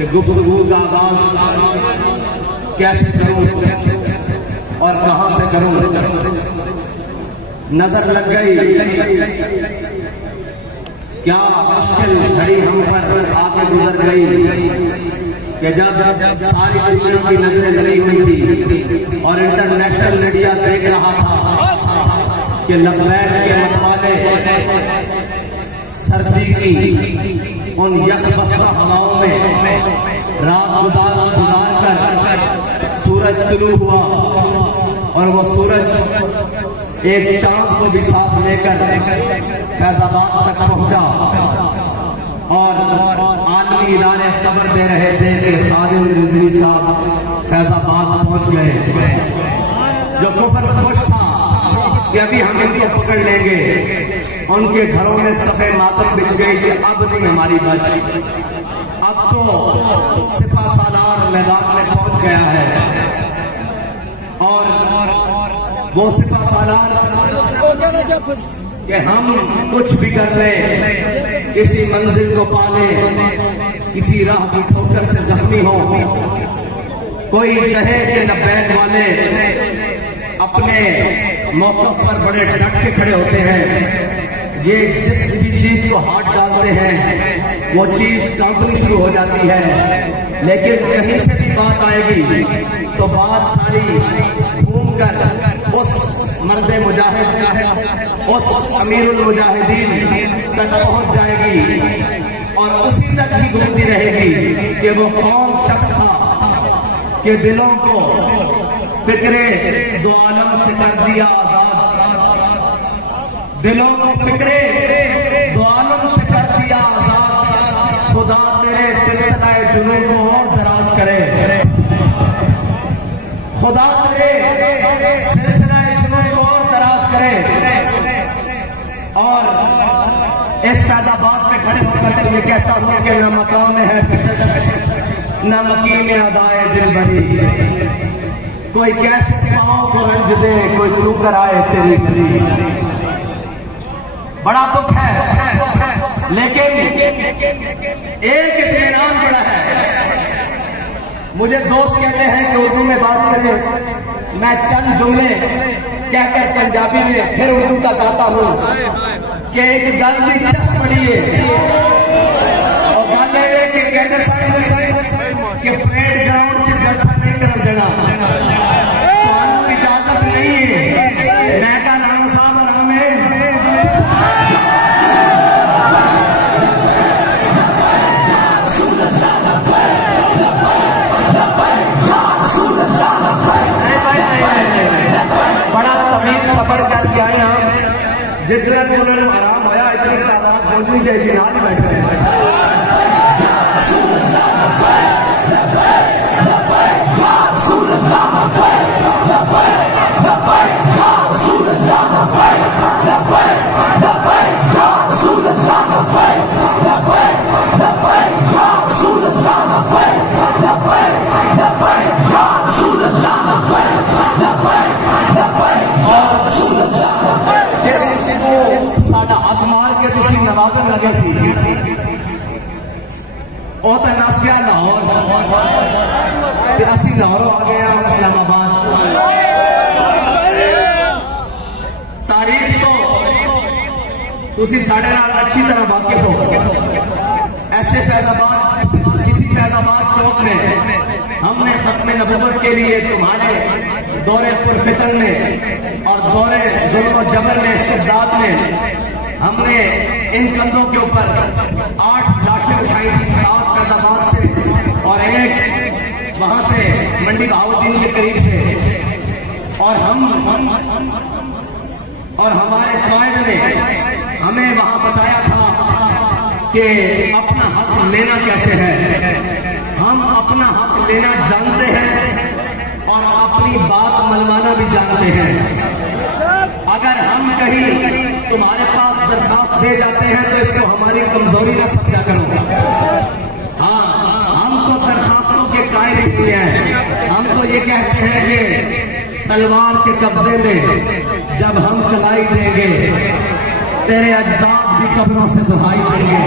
کہ گفتگو کا آغاز کیسے کروں اور کہاں سے کروں. نظر لگ گئی کیا مشکل گھڑی ہم پر آگے گزر گئی کہ جب ساری دنیا کی نظریں لگی ہوئی تھی اور انٹرنیشنل میڈیا دیکھ رہا تھا کہ لبیک کے متوالے سردی کی ان یک بستہ ہواؤں میں رات گزار کر سورج طلوع ہوا اور وہ سورج ایک چاند کو بھی ساتھ لے کر فیض آباد تک پہنچا اور عالمی ادارے خبر دے رہے تھے کہ خادم رضوی صاحب فیض آباد پہنچ گئے. جو کفر خوش تھا کہ ابھی ہم ان کو پکڑ لیں گے، ان کے گھروں میں صفحے ماتم بچھ گئی کہ اب نہیں ہماری بچ، اب تو سپہ سالار میدان میں پہنچ گیا ہے اور وہ سپہ سالار کہ ہم کچھ بھی کر لیں، کسی منزل کو پالیں، کسی راہ کی ٹھوکر سے زخمی ہو، کوئی کہے کہ لبیک والے اپنے موقف پر بڑے ڈٹ کے کھڑے ہوتے ہیں، یہ جس بھی چیز کو ہاتھ ڈالتے ہیں وہ چیز کانپنی شروع ہو جاتی ہے، لیکن کہیں سے بھی بات آئے گی تو بات ساری گھوم کر اس مرد مجاہد، اس امیر المجاہدین تک پہنچ جائے گی اور اسی تک ہی گھومتی رہے گی کہ وہ کون شخص تھا کہ دلوں کو فکرے دو عالم سے کر دیا آزاد، دلوں کو فکرے دو عالم سے کر دیا آزاد. خدا تیرے سلسلہ جنون کو اور دراز کرے، خدا تیرے سلسلہ جنون کو اور دراز کرے. اور اس فیض آباد پہ کھڑے ہو کر یہ کہتا ہوں کہ نہ مقام ہے کشش، نہ مقیم ادائے دل بری، کوئی کیسے پاؤں کو رنج دے، کوئی تو کرائے تیری گلی. بڑا دکھ ہے لیکن ایک اطمینان بڑا ہے. مجھے دوست کہتے ہیں کہ اردو میں بات کریں، میں چند جملے کہہ کر پنجابی میں پھر اردو کا گاتا ہوں کہ ایک گل بھی چس پڑی ہے اور گل ہے کہ کہتے سارے کہ پریڈ گراؤنڈ سے جلسہ نہیں کر دینا، قانون اجازت نہیں ہے. میں کا نام صاحب اور ہمیں بڑا طویل سفر کر کے آئے ہم، جتنا کہ انہوں نے آرام ہویا اتنی تعداد پہنچنی چاہیے، نہ ہی بیٹھ گئے. ہاتھ مار کے تھی نوازن لگے سی وہ تو نس گیا لاہور، اسی لاہوروں آ گئے ہیں اسلام آباد. تاریخ تو تھی ساڑھے نال اچھی طرح واقف ہو. ایسے فیض آباد کسی فیض آباد چوک میں ہم نے ختم نبوت کے لیے تمہارے دور پرفتن میں اور دور ظلم و جبر میں استبداد میں ہم نے ان کندھوں کے اوپر 8 لاشیں اٹھائی تھی، 7 فیض آباد سے اور ایک وہاں سے منڈی بہاؤدین کے قریب سے. اور ہمارے قائد نے ہمیں وہاں بتایا تھا کہ اپنا حق لینا کیسے ہے. ہم اپنا حق لینا جانتے ہیں اور اپنی بات منوانا بھی جانتے ہیں. اگر ہم کہیں تمہارے پاس درخواست دے جاتے ہیں تو اس کو ہماری کمزوری نہ سمجھا کرو. ہاں ہم تو درخواستوں کے قائل نہیں ہیں. ہم تو یہ کہتے ہیں کہ تلوار کے قبضے میں جب ہم کلائی دیں گے تیرے اجداد بھی قبروں سے دہائی دیں گے.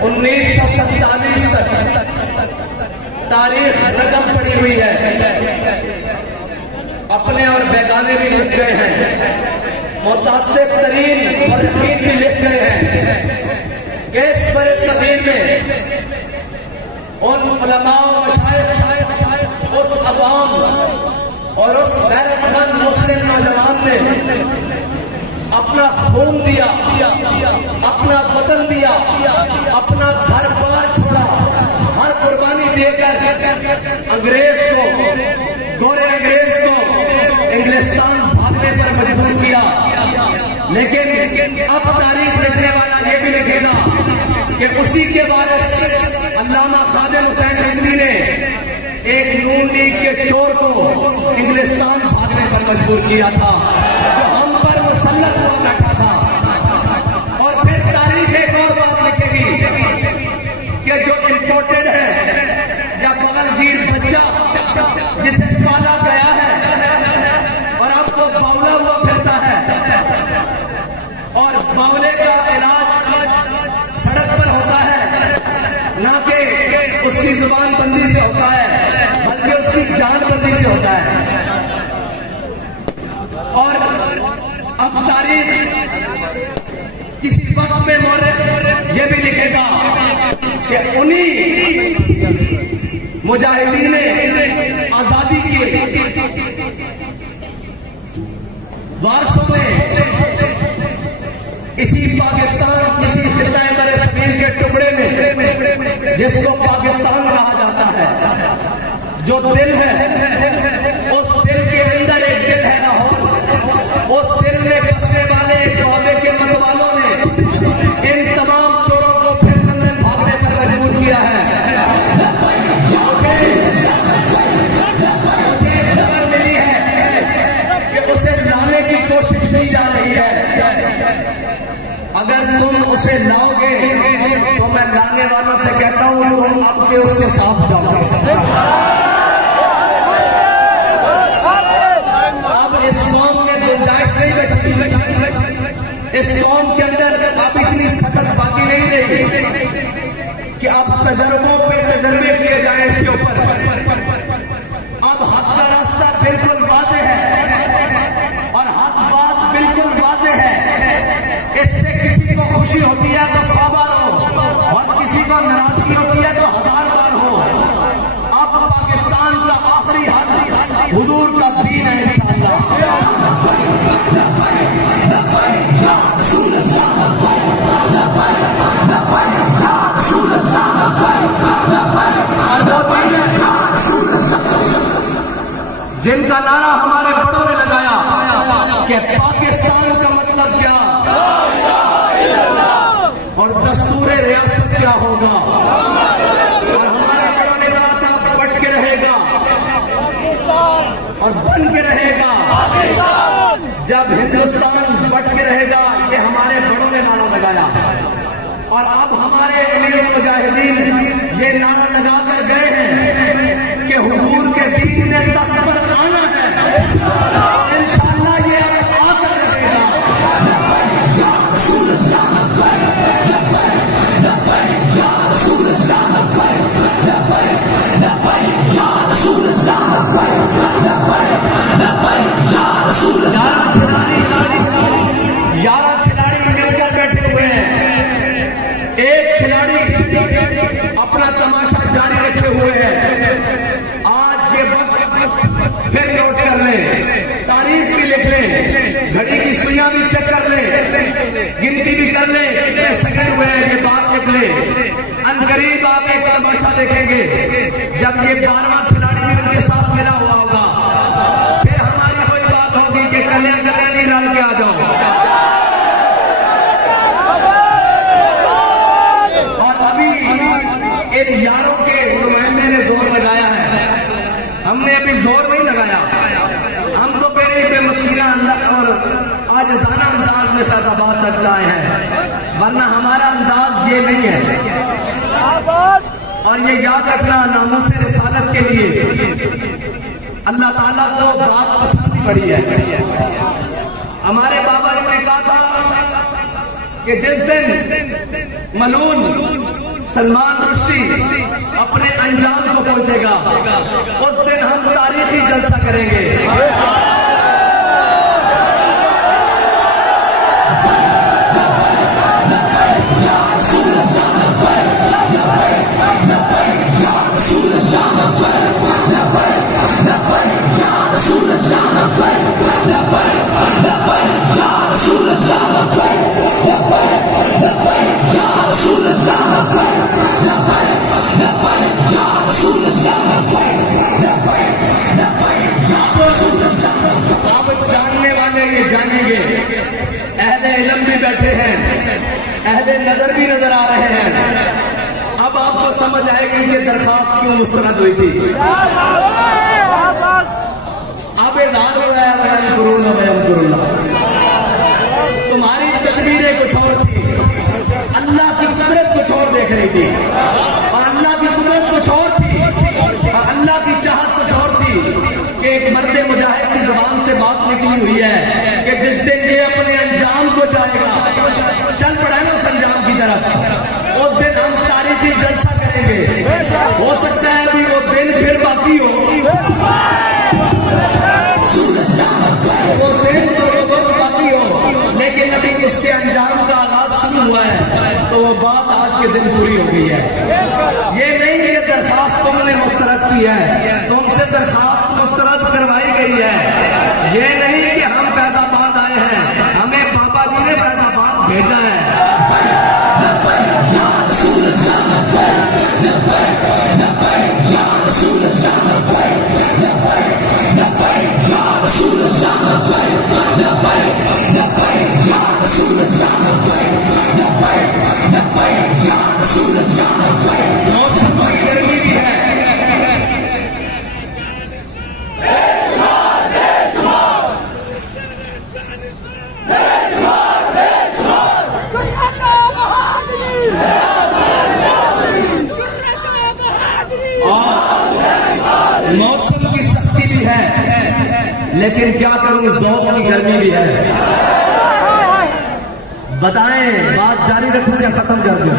1947 تک تاریخ رقم پڑی ہوئی ہے، اپنے اور بیگانے بھی لکھ گئے ہیں، متعصب ترین فرقین بھی لکھ گئے ہیں کہ اس برے صغیر میں ان علماء و مشائخ، اس عوام اور اس غیرت مند مسلم نوجوان نے اپنا خون دیا، اپنا بدن دیا، اپنا گھر بار چھوڑا، ہر قربانی دے کر انگریز کو، گورے انگریز کو انگلستان بھاگنے پر مجبور کیا۔ لیکن اب تاریخ لکھنے والا یہ بھی لکھے گا کہ اسی کے وارث علامہ خادم حسین رضوی نے ایک نون لیگ کے چور کو انگلستان بھاگنے پر مجبور کیا تھا، جو ہم پر مسلط ہوا بیٹھا تھا۔ اور پھر تاریخ ایک اور بات لکھے گی کہ جو امپورٹڈ ہے یا بغلگیر بچہ جسے پالا گیا ہے اور اب وہ باولا ہوا پھرتا ہے، اور باولے کا علاج سڑک پر ہوتا ہے، نہ کہ اس کی زبان بندی سے ہوتا ہے بلکہ اس کی جان بندی سے ہوتا ہے۔ اور اب تاریخ کسی وقت میں مورخ یہ بھی لکھے گا کہ انہی مجاہدین آزادی کی وارثوں میں اسی پاکستان، اسی خطہ برِ صغیر کے ٹکڑے میں جس کو پاکستان کہا جاتا ہے، جو دل ہے اس دل کے اندر ایک دل ہے نہ ہو، اس دل میں بسنے والے توبے کے متوالوں نے ان تمام چوروں کو پھر لندن بھاگنے پر مجبور کیا ہے۔ مجھے خبر ملی ہے کہ اسے لانے کی کوشش کی جا رہی ہے۔ اگر تم اسے لاؤ گے تو میں لانے والوں سے کہتا ہوں تم اب کے اس کے ساتھ جاؤ گے۔ اب اس قوم میں گنجائش نہیں بچی، اس قوم کے اندر اب اتنی سخت باقی نہیں رہی کہ اب تجربوں پہ تجربے کیے جائیں اس کے اوپر۔ اب حق کا راستہ بالکل واضح ہے اور حق بات بالکل واضح ہے۔ اس سے کسی کو خوشی ہوتی ہے تو 100 بار ہو، اور کسی کو ناراضگی ہوتی ہے تو 1000 بار ہو۔ اب پاکستان کا آخری حق حضور کا دین ہے انشاءاللہ۔ جن کا نعرہ ہمارے بڑوں نے لگایا کہ پاکستان کا مطلب کیا اور دستور ریاست کیا ہوگا، اور ہمارے بڑوں نے کہا تھا بٹ کے رہے گا اور بن کے رہے گا۔ جب ہندوستان بٹ کے رہے گا یہ ہمارے بڑوں نے نعرہ لگایا، اور اب ہمارے امیر مجاہدین یہ نعرہ لگا کر گئے ہیں کہ حضور کے دین نے تخت پر آنا ہے، انشاءاللہ یہ آ کر رہے گا۔ گھڑی کی سوئیاں بھی چیک کر لیں، گنتی بھی کر لیں کتنے سیکنڈ ہوئے ہیں، یہ بات نکلے۔ ان قریب آپ ایک تماشا دیکھیں گے جب یہ 12واں کھلاڑی بھی ان کے ساتھ ملا ہوا ہوگا، پھر ہماری کوئی بات ہوگی کہ کلے نہیں رل کے آ جاؤ۔ اور ابھی ان یاروں کے نمائندے نے زور لگایا ہے، ہم نے ابھی زور نہیں لگایا، ہم تو پہلے بے مسیرہ اور آج زانہ انداز میں فیض آباد تک لائے ہیں، ورنہ ہمارا انداز یہ نہیں ہے۔ اور یہ یاد رکھنا ناموس رسالت کے لیے اللہ تعالیٰ کو بات پسند پڑی ہے۔ ہمارے بابا جی نے کہا تھا کہ جس دن ملون سلمان رشدی اپنے انجام کو پہنچے گا، اس دن ہم تاریخی جلسہ کریں گے۔ آپ جاننے والے یہ جانیں گے، اہل علم بھی بیٹھے ہیں، اہل نظر بھی نظر آ رہے ہیں۔ اب آپ کو سمجھ آئے گی کہ درخواست کیوں مسترد ہوئی تھی۔ آپ اعلان ہو رہا ہے تمہاری تقریریں کچھ اور تھی، اللہ کی قدرت کچھ اور دیکھ رہی تھی، اور اللہ کی قدرت کچھ اور تھی، اور اللہ کی چاہت کچھ اور تھی کہ ایک مرد مجاہد کی زبان سے بات نکلی ہوئی ہے کہ جس دن یہ اپنے انجام کو چاہے گا، چل پڑا ہے نا اس انجام کی طرف، اس دن ہم تاریخی جلسہ کریں گے۔ ہو سکتا ہے ابھی وہ دن پھر باقی ہو، وہ دن تو وہ وقت باقی ہو، لیکن ابھی اس کے انجام کا آغاز شروع ہوا ہے، تو وہ بات آج کے دن پوری ہو گئی ہے۔ یہ نہیں کہ درخواست تم نے مسترد کی ہے، تم سے درخواست مسترد کروائی گئی ہے۔ یہ نہیں کہ ہم فیض آباد آئے ہیں، ہمیں بابا جی نے فیض آباد بھیجا ہے۔ موسم کی گرمی بھی ہے، موسم کی سختی بھی ہے، لیکن کیا کروں ذوق کی گرمی بھی ہے۔ بتائیں بات جاری رکھوں یا ختم کر دوں؟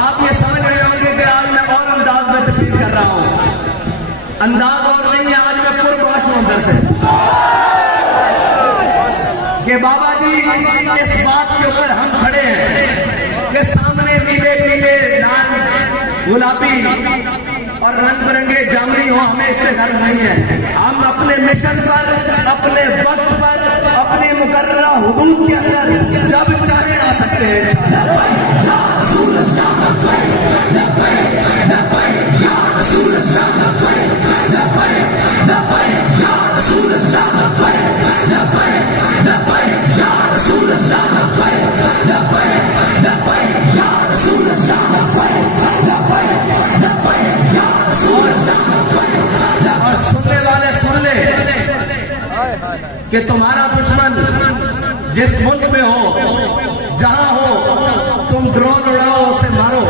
آپ یہ سمجھ رہے ہوں گے کہ آج میں اور انداز میں تقریر کر رہا ہوں، انداز اور نہیں ہے، آج میں پرجوش ہوں اندر سے کہ بابا جی اس بات کے اوپر ہم کھڑے ہیں کہ سامنے پیلے پیلے لال گلابی اور رنگ برنگے جامنی ہو، ہمیں اس سے غرض نہیں ہے۔ ہم اپنے مشن پر، اپنے وقت پر، اپنی مقررہ حدود کے اندر جب چاہیں آ سکتے ہیں۔ اور سننے والے سن لے کہ تمہارا دشمن جس ملک میں ہو، جہاں ہو، تم ڈرون اڑاؤ، اسے مارو،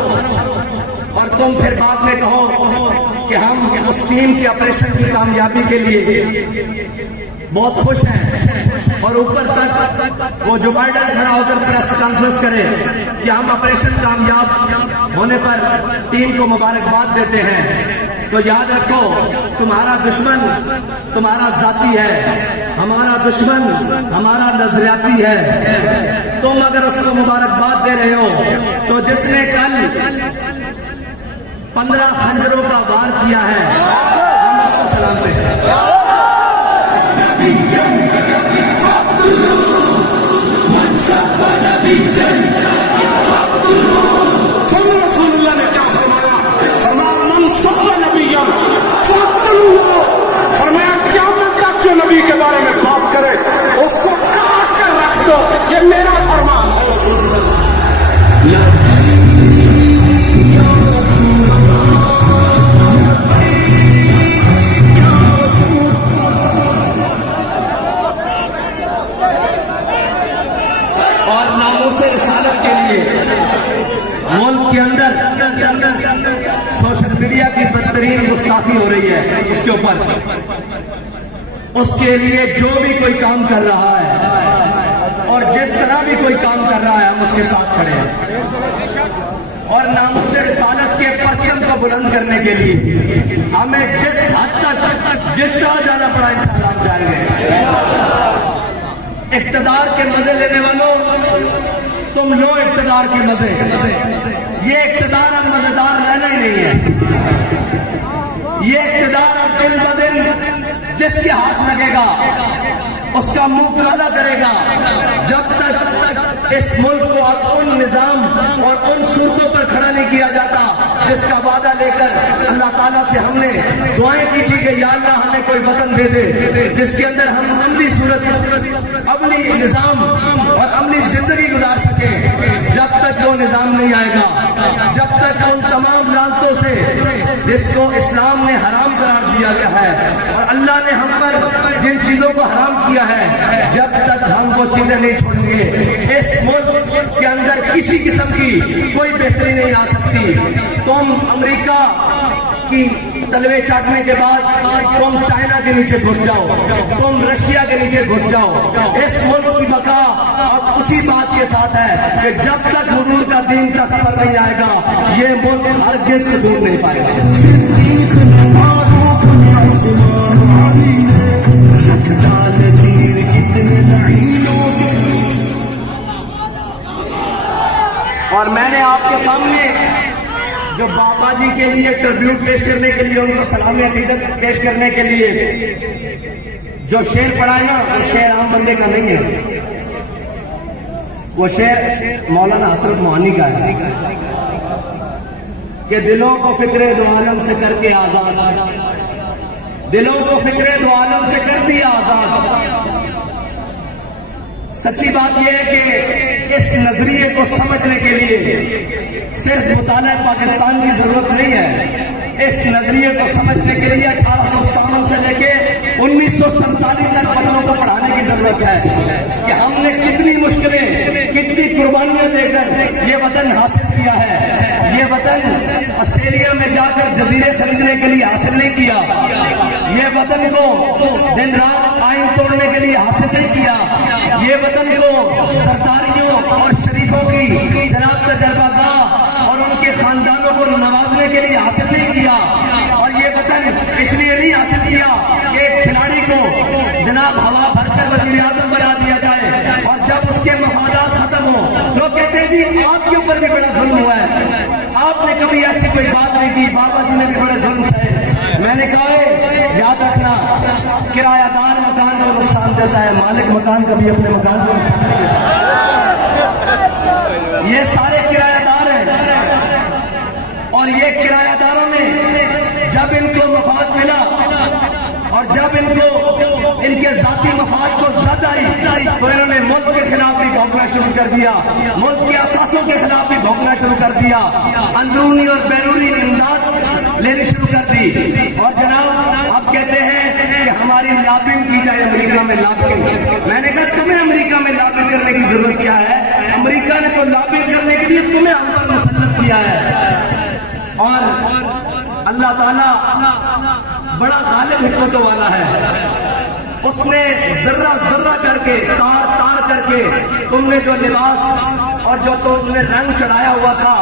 اور تم پھر بعد میں کہو کہ ہم اس ٹیم کے آپریشن کی کامیابی کے لیے بہت خوش ہیں، اور اوپر تک وہ جو بائیڈن کھڑا ہو کر پریس کانفرنس کرے کہ ہم آپریشن کامیاب ہونے پر ٹیم کو مبارکباد دیتے ہیں۔ تو یاد رکھو تمہارا دشمن تمہارا ذاتی ہے، ہمارا دشمن ہمارا نظریاتی ہے۔ تم اگر اس کو مبارکباد دے رہے ہو تو جس نے کل 15 خنجروں کا وار کیا ہے، ہم اس کو سلام پیش کرتے ہیں۔ رسول اللہ نے کیا فرمایا؟ فرمایا قیامت تک جو نبی کے بارے میں بات کرے اس کو کاٹ کر رکھ دو، یہ میرا فرمان ہے۔ اور ناموس رسالت کے لیے ملک کے اندر سوشل میڈیا انبیاء کی بدترین گستاخی ہو رہی ہے اس کے اوپر. اس کے لیے جو بھی کوئی کام کر رہا ہے اور جس طرح بھی کوئی کام کر رہا ہے ہم اس کے ساتھ کھڑے ہیں. اور ناموس رسالت کے پرچم کو بلند کرنے کے لیے ہمیں جس حد تک جس طرح جانا پڑا انشاءاللہ ہم جائیں گے. اقتدار کے مزے لینے والوں تم لو اقتدار کے مزے. یہ اقتدار اب مزیدار رہنا ہی نہیں ہے. یہ اقتدار اب دن بدن جس کے ہاتھ لگے گا اس کا منہ کالا کرے گا. جب تک اس ملک کو اب ان نظام اور ان صورتوں پر کھڑا نہیں کیا جاتا جس کا وعدہ لے کر اللہ تعالیٰ سے ہم نے دعائیں کی تھی کہ یا اللہ ہمیں کوئی وطن دے دے جس کے اندر ہم عملی صورت عملی نظام اور عملی زندگی گزار سکیں. جب تک وہ نظام نہیں آئے گا, جب تک ان تمام لعنتوں سے جس کو اسلام نے حرام قرار دیا گیا ہے اور اللہ نے ہم پر جن چیزوں کو حرام کیا ہے, جب تک ہم وہ چیزیں نہیں چھوڑیں گے اس ملک کے اندر کسی قسم کی کوئی بہتری نہیں آ سکتی. تم امریکہ کی تلوے چاٹنے کے بعد تم چائنا کے نیچے گھس جاؤ, تم رشیا کے نیچے گھس جاؤ. اس ملک کی بقا اور اسی بات کے ساتھ ہے کہ جب تک حضور کا دین تخت پر نہیں آئے گا یہ ملک ہرگز سے دور نہیں پائے گا. اور میں نے آپ کے سامنے جو بابا جی کے لیے ٹربیوٹ پیش کرنے کے لیے ان کو سلام عقیدت پیش کرنے کے لیے جو شعر پڑھا ہے نا, وہ شعر عام بندے کا نہیں ہے. وہ شعر مولانا حسرت موہانی کا ہے کہ دلوں کو فکر دو عالم سے کر کے آزاد, دلوں کو فکر دو عالم سے کر دیا آزاد. سچی بات یہ ہے کہ اس نظریے کو سمجھنے کے لیے صرف مطالعہ پاکستان کی ضرورت نہیں ہے. اس نظریے کو سمجھنے کے لیے 1857 سے لے کے 1947 تک بچوں کو پڑھانے کی ضرورت ہے کہ ہم نے کتنی مشکلیں کتنی قربانیاں دے کر یہ وطن حاصل کیا ہے. یہ وطن آسٹریلیا میں جا کر جزیرے خریدنے کے لیے حاصل نہیں کیا. یہ وطن کو دن رات آئین توڑنے کے لیے حاصل نہیں کیا. یہ وطن کو سرداریوں اور شریفوں کی جناب تجربہ گاہ اور ان کے خاندانوں کو نوازنے کے لیے حاصل نہیں کیا. اور یہ وطن اس لیے نہیں حاصل کیا کہ ایک کھلاڑی کو جناب ہوا بھر کر وزیر اعظم بنا دیا جائے اور جب اس کے مفادات ختم ہو لوگ کہتے ہیں جی آپ کے اوپر بھی بڑا ظلم ہوا ہے. آپ نے کبھی ایسی کوئی بات نہیں کی, بابا جی نے بھی بڑے ظلم سہے. میں نے کہا ہے یاد رکھنا کرایہ دار مکان کو نقصان دیتا ہے, مالک مکان کبھی اپنے مکان کو نقصان نہیں دیتا. یہ سارے کرایہ دار ہیں اور یہ کرایہ داروں نے جب ان کو مفاد ملا اور جب ان کو ان کے ذاتی مفاد کو زد آئی تو انہوں نے ملک کے خلاف بھی بھونکنا شروع کر دیا, ملک کے اساسوں کے خلاف بھی بھونکنا شروع کر دیا, اندرونی اور بیرونی امداد لینی شروع کر دی. اور جناب آپ کہتے ہیں کہ ہماری لابنگ کی جائے امریکہ میں لابنگ. میں نے کہا تمہیں امریکہ میں لابنگ کرنے کی ضرورت کیا ہے؟ امریکہ نے تو لابنگ کرنے کے لیے تمہیں ہم پر مسلط کیا ہے. اور اللہ تعالیٰ بڑا غالب حکمتوں والا ہے. اس نے ذرہ ذرہ کر کے تار تار کر کے تم نے جو لباس اور جو تم نے رنگ چڑھایا ہوا تھا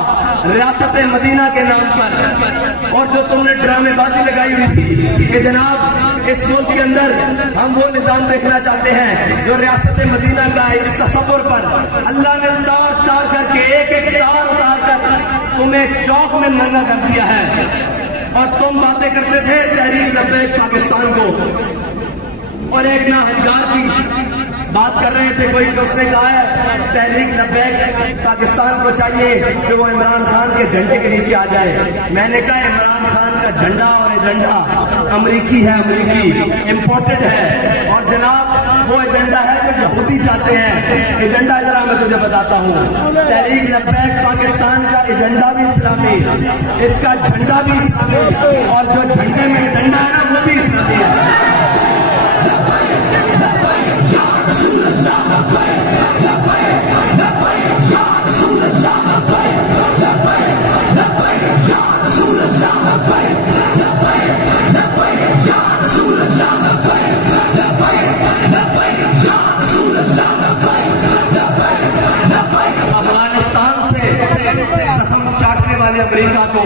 ریاست مدینہ کے نام پر اور جو تم نے ڈرامے بازی لگائی ہوئی تھی کہ جناب اس ملک کے اندر ہم وہ نظام دیکھنا چاہتے ہیں جو ریاست مدینہ کا ہے, اس تصور پر اللہ نے تار تار کر کے ایک ایک تار اتار کر تمہیں چوک میں ننگا کر دیا ہے. اور تم باتیں کرتے تھے تحریک لبیک پاکستان کو, اور ایک نہ ہزار کی بات کر رہے تھے کوئی, اس نے کہا ہے تحریک لبیک پاکستان کو چاہیے کہ وہ عمران خان کے جھنڈے کے نیچے آ جائے. میں نے کہا عمران خان کا جھنڈا اور ایجنڈا امریکی ہے, امریکی امپورٹڈ ہے. اور جناب وہ ایجنڈا ہے جو یہودی چاہتے ہیں. ایجنڈا ذرا میں تجھے بتاتا ہوں. تحریک لبیک پاکستان کا ایجنڈا بھی اسلامی, اس کا جھنڈا بھی اسلامی, اور جو جھنڈے میں ڈنڈا ہے نا وہ بھی اسلامی ہے. Bye. نے امریکہ کو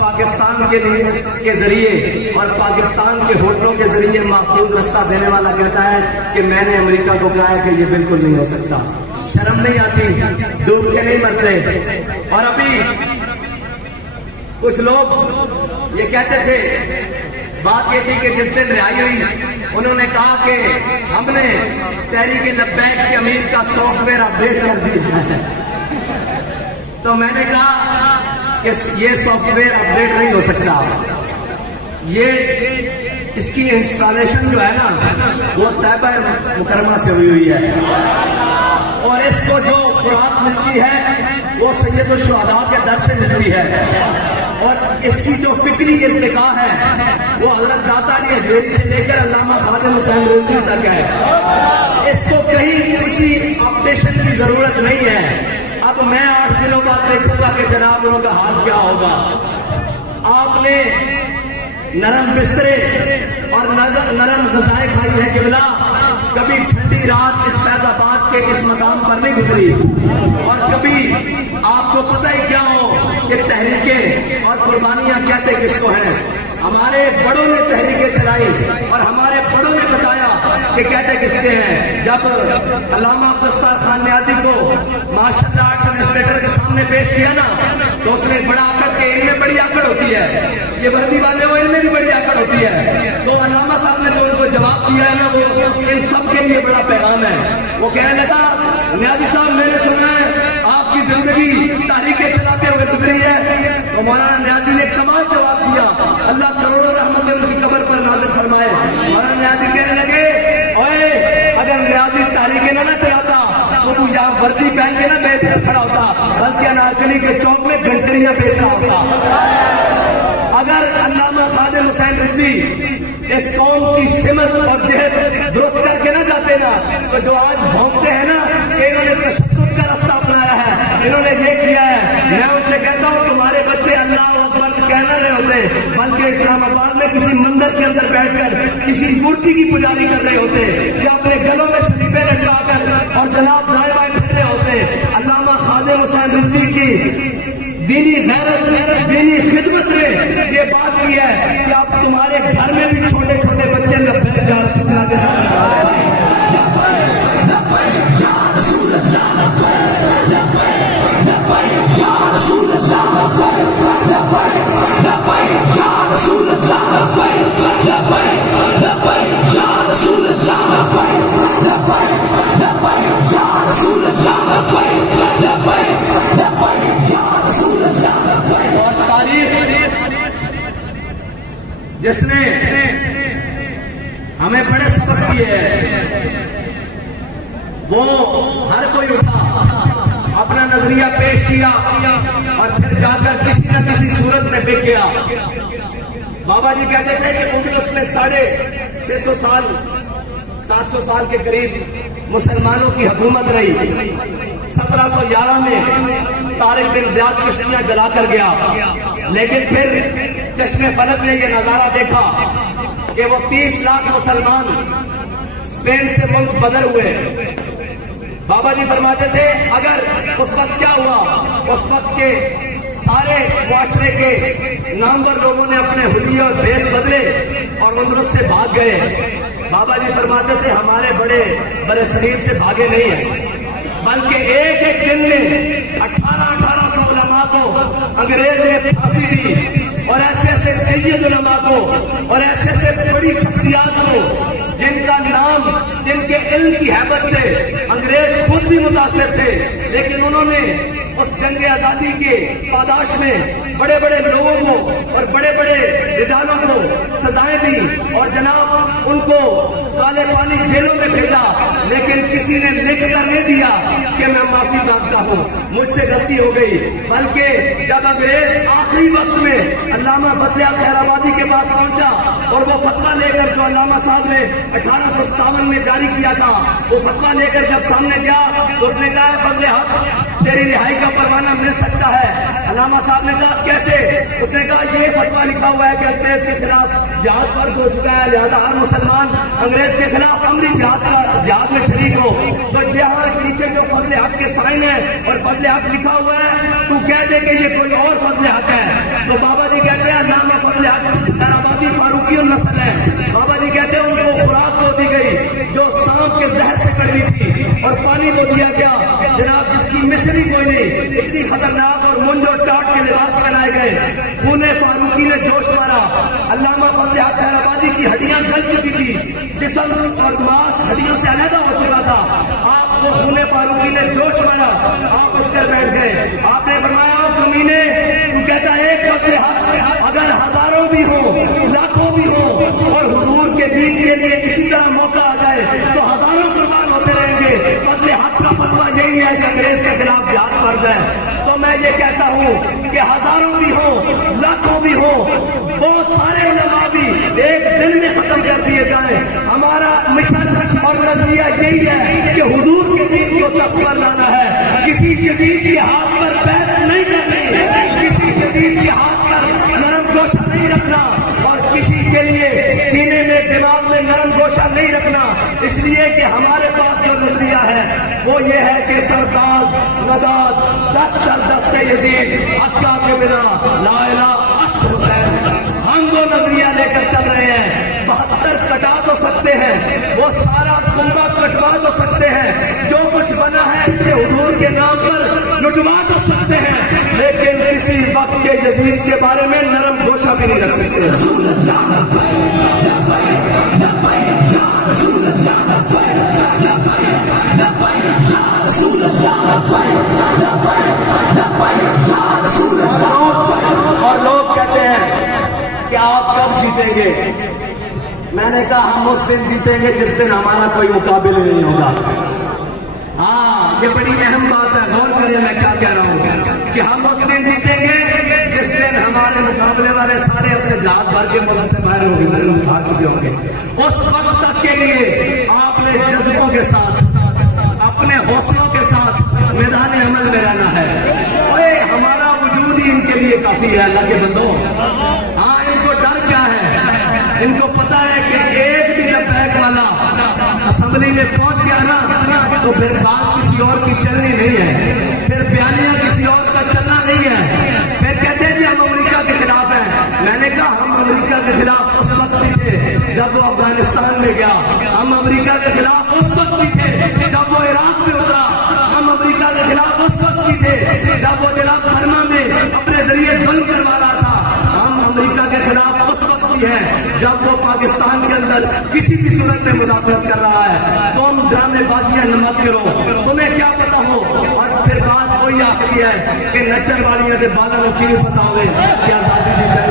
پاکستان کے ذریعے اور پاکستان کے ہوٹلوں کے ذریعے محفوظ رستہ دینے والا کہتا ہے کہ میں نے امریکہ کو کہا ہے کہ یہ بالکل نہیں ہو سکتا. شرم نہیں آتی؟ ڈوب کے نہیں مرتے. اور ابھی کچھ لوگ یہ کہتے تھے، بات یہ تھی کہ جس دن رہائی ہوئی انہوں نے کہا کہ ہم نے تحریک لبیک کے امیر کا سافٹ ویئر اپڈیٹ کر دیا ہے. تو میں نے کہا کہ یہ سافٹ ویئر اپڈیٹ نہیں ہو سکتا. یہ اس کی انسٹالیشن جو ہے نا وہ طیبہ مکرمہ سے ہوئی ہے، اور اس کو جو خوراک ملتی ہے وہ سید الشہداء کے در سے ملتی ہے، اور اس کی جو فکری ارتقاء ہے وہ حضرت داتا علی حجویری سے لے کر علامہ خادم حسین رضوی تک ہے. اس کو کہیں کسی اپڈیشن کی ضرورت نہیں ہے. اب میں 8 دنوں بعد دیکھوں گا کہ جناب انہوں کا حال کیا ہوگا. آپ نے نرم بسترے اور نرم غذائیں کھائی ہے قبلہ. کبھی ٹھنڈی رات اس فیض آباد کے اس مقام پر نہیں گزری، اور کبھی آپ کو پتہ ہی کیا ہو کہ تحریکیں اور قربانیاں کہتے کس کو ہیں. ہمارے بڑوں نے تحریکیں چلائی اور ہمارے بڑوں نے بتایا کہ کہتے کس کے ہیں. جب علامہ عبدالستار خان نیازی کو ماشاء اللہ ایڈمنسٹریٹر کے سامنے پیش کیا نا تو اس نے بڑا آکڑ کے ان میں بڑی آکڑ ہوتی ہے، یہ وردی والے ہو ان میں بھی بڑی آکڑ ہوتی ہے. تو علامہ صاحب نے جو ان کو جواب دیا ہے نا وہ ان سب کے لیے بڑا پیغام ہے. وہ کہنے لگا نیازی صاحب میں نے سنا ہے آپ کی زندگی تاریخیں چلاتے ہوئے گزری ہے. تو مولانا نیازی نے کمال جواب دیا، اللہ کروڑوں رحمتیں ان کی قبر پر نازل فرمائے. مولانا نیازی کہنے لگے اوئے اگر نیازی تاریخیں نہ چلاتا تو تو یہاں وردی پہن کے نہ بیٹھ کر کھڑا ہوتا، بلکہ انارکلی کے چوک میں گھنٹریاں بیچ رہا ہوتا. اگر علامہ خادم حسین رضوی اس قوم کی سمت اور جہت درست کر کے نہ جاتے نا تو جو آج بھونکتے ہیں نا کہ انہوں نے تشدد کا رستہ اپنایا ہے، انہوں نے یہ کیا ہے، میں ان سے کہتا ہوں تمہارے بچے اللہ اکبر کہنا رہے ہوتے بلکہ اسلام آباد میں کسی مندر کے اندر بیٹھ کر کسی مورتی کی پجاری کر رہے ہوتے یا اپنے گلوں میں سلیپیں لٹکا کر اور جناب دائیں بائیں پھر رہے ہوتے. علامہ خادم حسین رضوی کی دینی غیرت دینی خدمت میں یہ بات کی ہے کہ اب تمہارے گھر میں بھی چھوٹے چھوٹے بچے لبیک یا رسول اللہ کہہ رہے ہیں. اور تاریخ جس نے ہمیں بڑے سبق دیے ہیں وہ ہر کوئی اٹھا اپنا نظریہ پیش کیا اور پھر جا کر کسی نہ کسی صورت میں بک گیا. بابا جی کہتے تھے کہ اندلس میں 650 سال 700 سال کے قریب مسلمانوں کی حکومت رہی. 1711 میں طارق بن زیاد کشتیاں جلا کر گیا، لیکن پھر چشم فلک نے یہ نظارہ دیکھا کہ وہ 30 لاکھ مسلمان اسپین سے ملک بدر ہوئے. بابا جی فرماتے تھے اگر اس وقت کیا ہوا، اس وقت کے سارے معاشرے کے نامور لوگوں نے اپنے حلیے اور بھیس بدلے اور اندرس سے بھاگ گئے. بابا جی فرماتے تھے ہمارے بڑے برصغیر سے بھاگے نہیں ہیں بلکہ ایک ایک دن میں 1800 علماء کو انگریز نے پھانسی دی، اور ایسے ایسے سید علماء کو اور ایسے ایسے بڑی شخصیات کو جن کا نام جن کے علم کی حیبت سے انگریز خود بھی متاثر تھے، لیکن انہوں نے اس جنگ آزادی کے پاداش میں بڑے بڑے لوگوں کو اور بڑے بڑے رجالوں کو سزائیں دی اور جناب ان کو کالے پانی جیلوں میں بھیجا، لیکن کسی نے لکھ کر نہیں دیا کہ میں معافی مانگتا ہوں، مجھ سے غلطی ہو گئی. بلکہ جب انگریز آخری وقت میں علامہ فضل خیر آبادی کے پاس پہنچا اور وہ فتویٰ لے کر جو علامہ صاحب نے 1857 میں جاری کیا تھا وہ فتویٰ لے کر جب سامنے گیا تو اس نے کہا فضل حق تیری رہائی کا پروانہ مل سکتا ہے. علامہ صاحب نے کہا کیسے؟ اس نے کہا یہ فتویٰ لکھا ہوا ہے کہ انگریز کے خلاف جہاد فرض ہو چکا ہے، لہذا ہر مسلمان انگریز کے خلاف عملی جہاد میں شریک ہو. تو جہاں نیچے جو فضل حق کے سائن ہے اور فضل حق لکھا ہوا ہے تو کہہ دے کہ یہ کوئی اور فضل حق ہے، تو بابا جی کہتے ہیں علامہ فضل حق خیرآبادی فاروقی النسل ہے. بابا جی کہتے ہیں ان کو خوراک وہ دی گئی جو سانپ کے زہر سے کڑوی تھی، اور پانی کو دیا گیا جناب جس کی مثلی کوئی نہیں. اتنی خطرناک اور منج اور ٹاٹ کے لباس پہنائے گئے. خون فاروقی نے جوش مارا. علامہ فضل حق خیرآبادی کی ہڈیاں گل چکی تھی، جسم اور ماس ہڈیوں سے علیحدہ ہو چکا تھا. آپ کو خون فاروقی نے جوش مارا، آپ اٹھ کر بیٹھ گئے. آپ نے فرمایا کمینے، تو کہتا ہے ایک فضل حق اگر ہزاروں بھی ہوں لاکھوں بھی ہوں اور حضور کے دین کے لیے اسی طرح موقع آ جائے تو ہزاروں قربان ہوتے رہیں گے. فضل حق کا فتویٰ یہی ہے کہ انگریز کے خلاف جہاد فرض ہے. تو میں یہ کہتا ہوں کہ ہزاروں بھی ہوں لاکھوں بھی ہوں، بہت سارے علماء بھی ایک دن میں ختم کر دیے جائیں. ہمارا مشن اور نظریہ یہی ہے کہ حضور کے دین کو تخت پر لانا ہے. کسی جدید کے ہاتھ پر بیعت نہیں کرنی، کسی جدید کے ہاتھ پر نرم گوشہ نہیں رکھنا، اور کسی کے لیے سینے میں دماغ میں نرم گوشہ نہیں رکھنا. اس لیے کہ ہمارے پاس جو نظریہ ہے وہ یہ ہے کہ سرکار نداد دست در دست یزید حقا کے بنا لا الہ اصل حسین. ہم وہ نظریہ لے کر چل رہے ہیں. 72 کٹا تو سکتے ہیں، وہ سارا کنبہ کٹوا تو سکتے ہیں، جو کچھ بنا ہے اسے حضور کے نام پر لٹوا تو سکتے ہیں، لیکن کسی وقت کے جدید کے بارے میں نرم گوشہ بھی نہیں رکھ سکتے. اور لوگ کہتے ہیں کہ آپ کب جیتیں گے؟ میں نے کہا ہم اس دن جیتیں گے جس دن ہمارا کوئی مقابلہ نہیں ہوگا. ہاں یہ بڑی اہم بات ہے، غور کریے میں کیا کہہ رہا ہوں کہ ہم اس دن جیتیں گے جس دن ہمارے مقابلے والے سارے اپنے جہاز بھر کے ملک سے باہر ہو گئے، بھاگ چکے ہوں گے. اس وقت تک کے لیے آپ نے جذبوں کے ساتھ اپنے حوصلوں کے ساتھ میدان عمل میں رہنا ہے. اوے ہمارا وجود ہی ان کے لیے کافی ہے اللہ کے بندوں. ہاں ان کو ڈر کیا ہے؟ ان کو پتا ہے کہ ایک بھی لبیک والا اسمبلی میں پہنچ گیا نا تو پھر بات کسی اور کی چلنی نہیں ہے، پھر بیانیہ کسی اور کا چلنا نہیں ہے. پھر کہتے ہیں کہ ہم امریکہ کے خلاف ہیں. میں نے کہا ہم امریکہ کے خلاف اس وقت بھی تھے جب وہ افغانستان میں گیا، ہم امریکہ کے خلاف اس وقت بھی تھے جب وہ عراق میں اترا، ہم امریکہ کے خلاف اس وقت بھی تھے جب وہ جناب برما میں اپنے ذریعے ظلم کروا رہا تھا، ہم امریکہ کے خلاف اس وقت بھی ہیں جب وہ پاکستان کے اندر کسی بھی صورت میں مداخلت کر رہا ہے. تم ڈرامے بازیاں مت کرو، تمہیں کیا پتا ہو. اور پھر بات وہی آخری ہے کہ نچر والی کے بالا میں کی پتا ہوئے کہ آزادی دی جائے.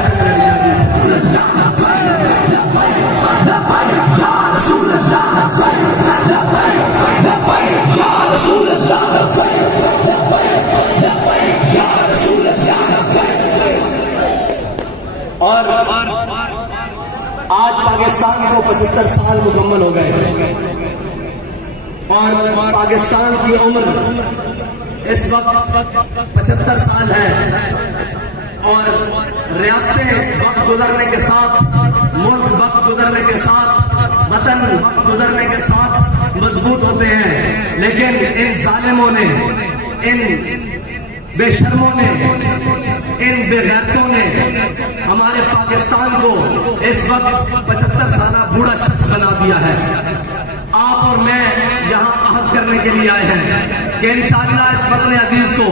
اور آج پاکستان کو 75 سال مکمل ہو گئے، اور پاکستان کی عمر اس وقت 75 سال ہے، اور ریاستیں وقت گزرنے کے ساتھ، ملک وقت گزرنے کے ساتھ، وطن وقت گزرنے کے ساتھ مضبوط ہوتے ہیں. لیکن ان ظالموں نے، ان بے شرموں نے، ان بے غیرتوں نے ہمارے پاکستان کو اس وقت 75 سالہ بوڑھا شخص بنا دیا ہے. آپ اور میں یہاں عہد کرنے کے لیے آئے ہیں کہ انشاءاللہ اس وطن عزیز کو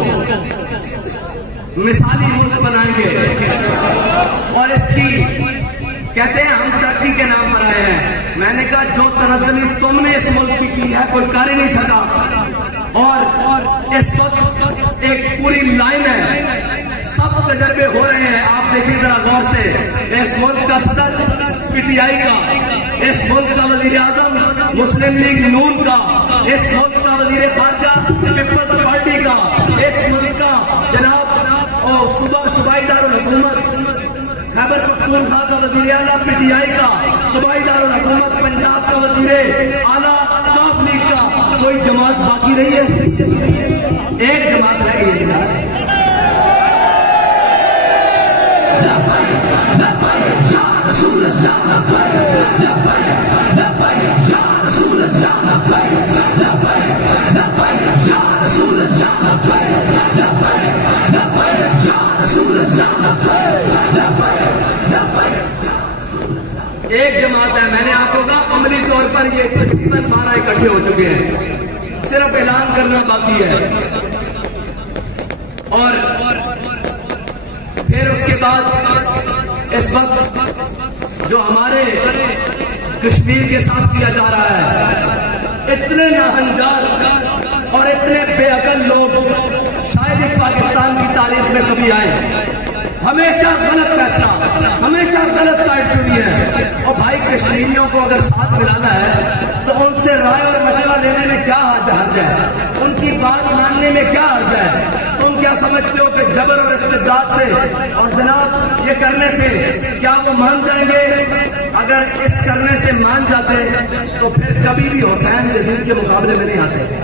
مثالی ملک بنائیں گے. اور اس کی کہتے ہیں ہم ترقی کے نام پر آئے ہیں. میں نے کہا جو تنزلی تم نے اس ملک کی ہے کوئی کر ہی نہیں سکا. اور اس وقت ایک پوری لائن ہے، سب تجربے ہو رہے ہیں. آپ دیکھیں ذرا غور سے، اس ملک کا صدر پی ٹی آئی کا، اس ملک کا وزیر اعظم مسلم لیگ نون کا، اس ملک کا وزیر خارجہ پیپلز پارٹی کا، اس ملک کا جناب صوبائی دارالحکومت خیبر پختونخوا کا وزیر اعلیٰ پی ٹی آئی کا، صوبائی دارالحکومت پنجاب کا وزیر اعلیٰ کاف لیگ کا. کوئی جماعت باقی رہی ہے؟ ایک جماعت رہ گئی ہے. اکٹھے ہو چکے ہیں، صرف اعلان کرنا باقی ہے۔ اور پھر اس کے بعد اس وقت جو ہمارے کشمیر کے ساتھ کیا جا رہا ہے، اتنے ناہنجار اور اتنے بے عقل لوگ شاید ہی پاکستان کی تاریخ میں کبھی آئے، ہمیشہ غلط فیصلہ، ہمیشہ غلط سائڈ چنی ہے۔ اور بھائی کشمیریوں کو اگر ساتھ ملانا ہے تو ان سے رائے اور مشورہ لینے میں کیا حرج ہے، ان کی بات ماننے میں کیا حرج ہے؟ تم کیا سمجھتے ہو کہ جبر اور استبداد سے اور جناب یہ کرنے سے کیا وہ مان جائیں گے؟ اگر اس کرنے سے مان جاتے تو پھر کبھی بھی حسین یزید کے مقابلے میں نہیں آتے۔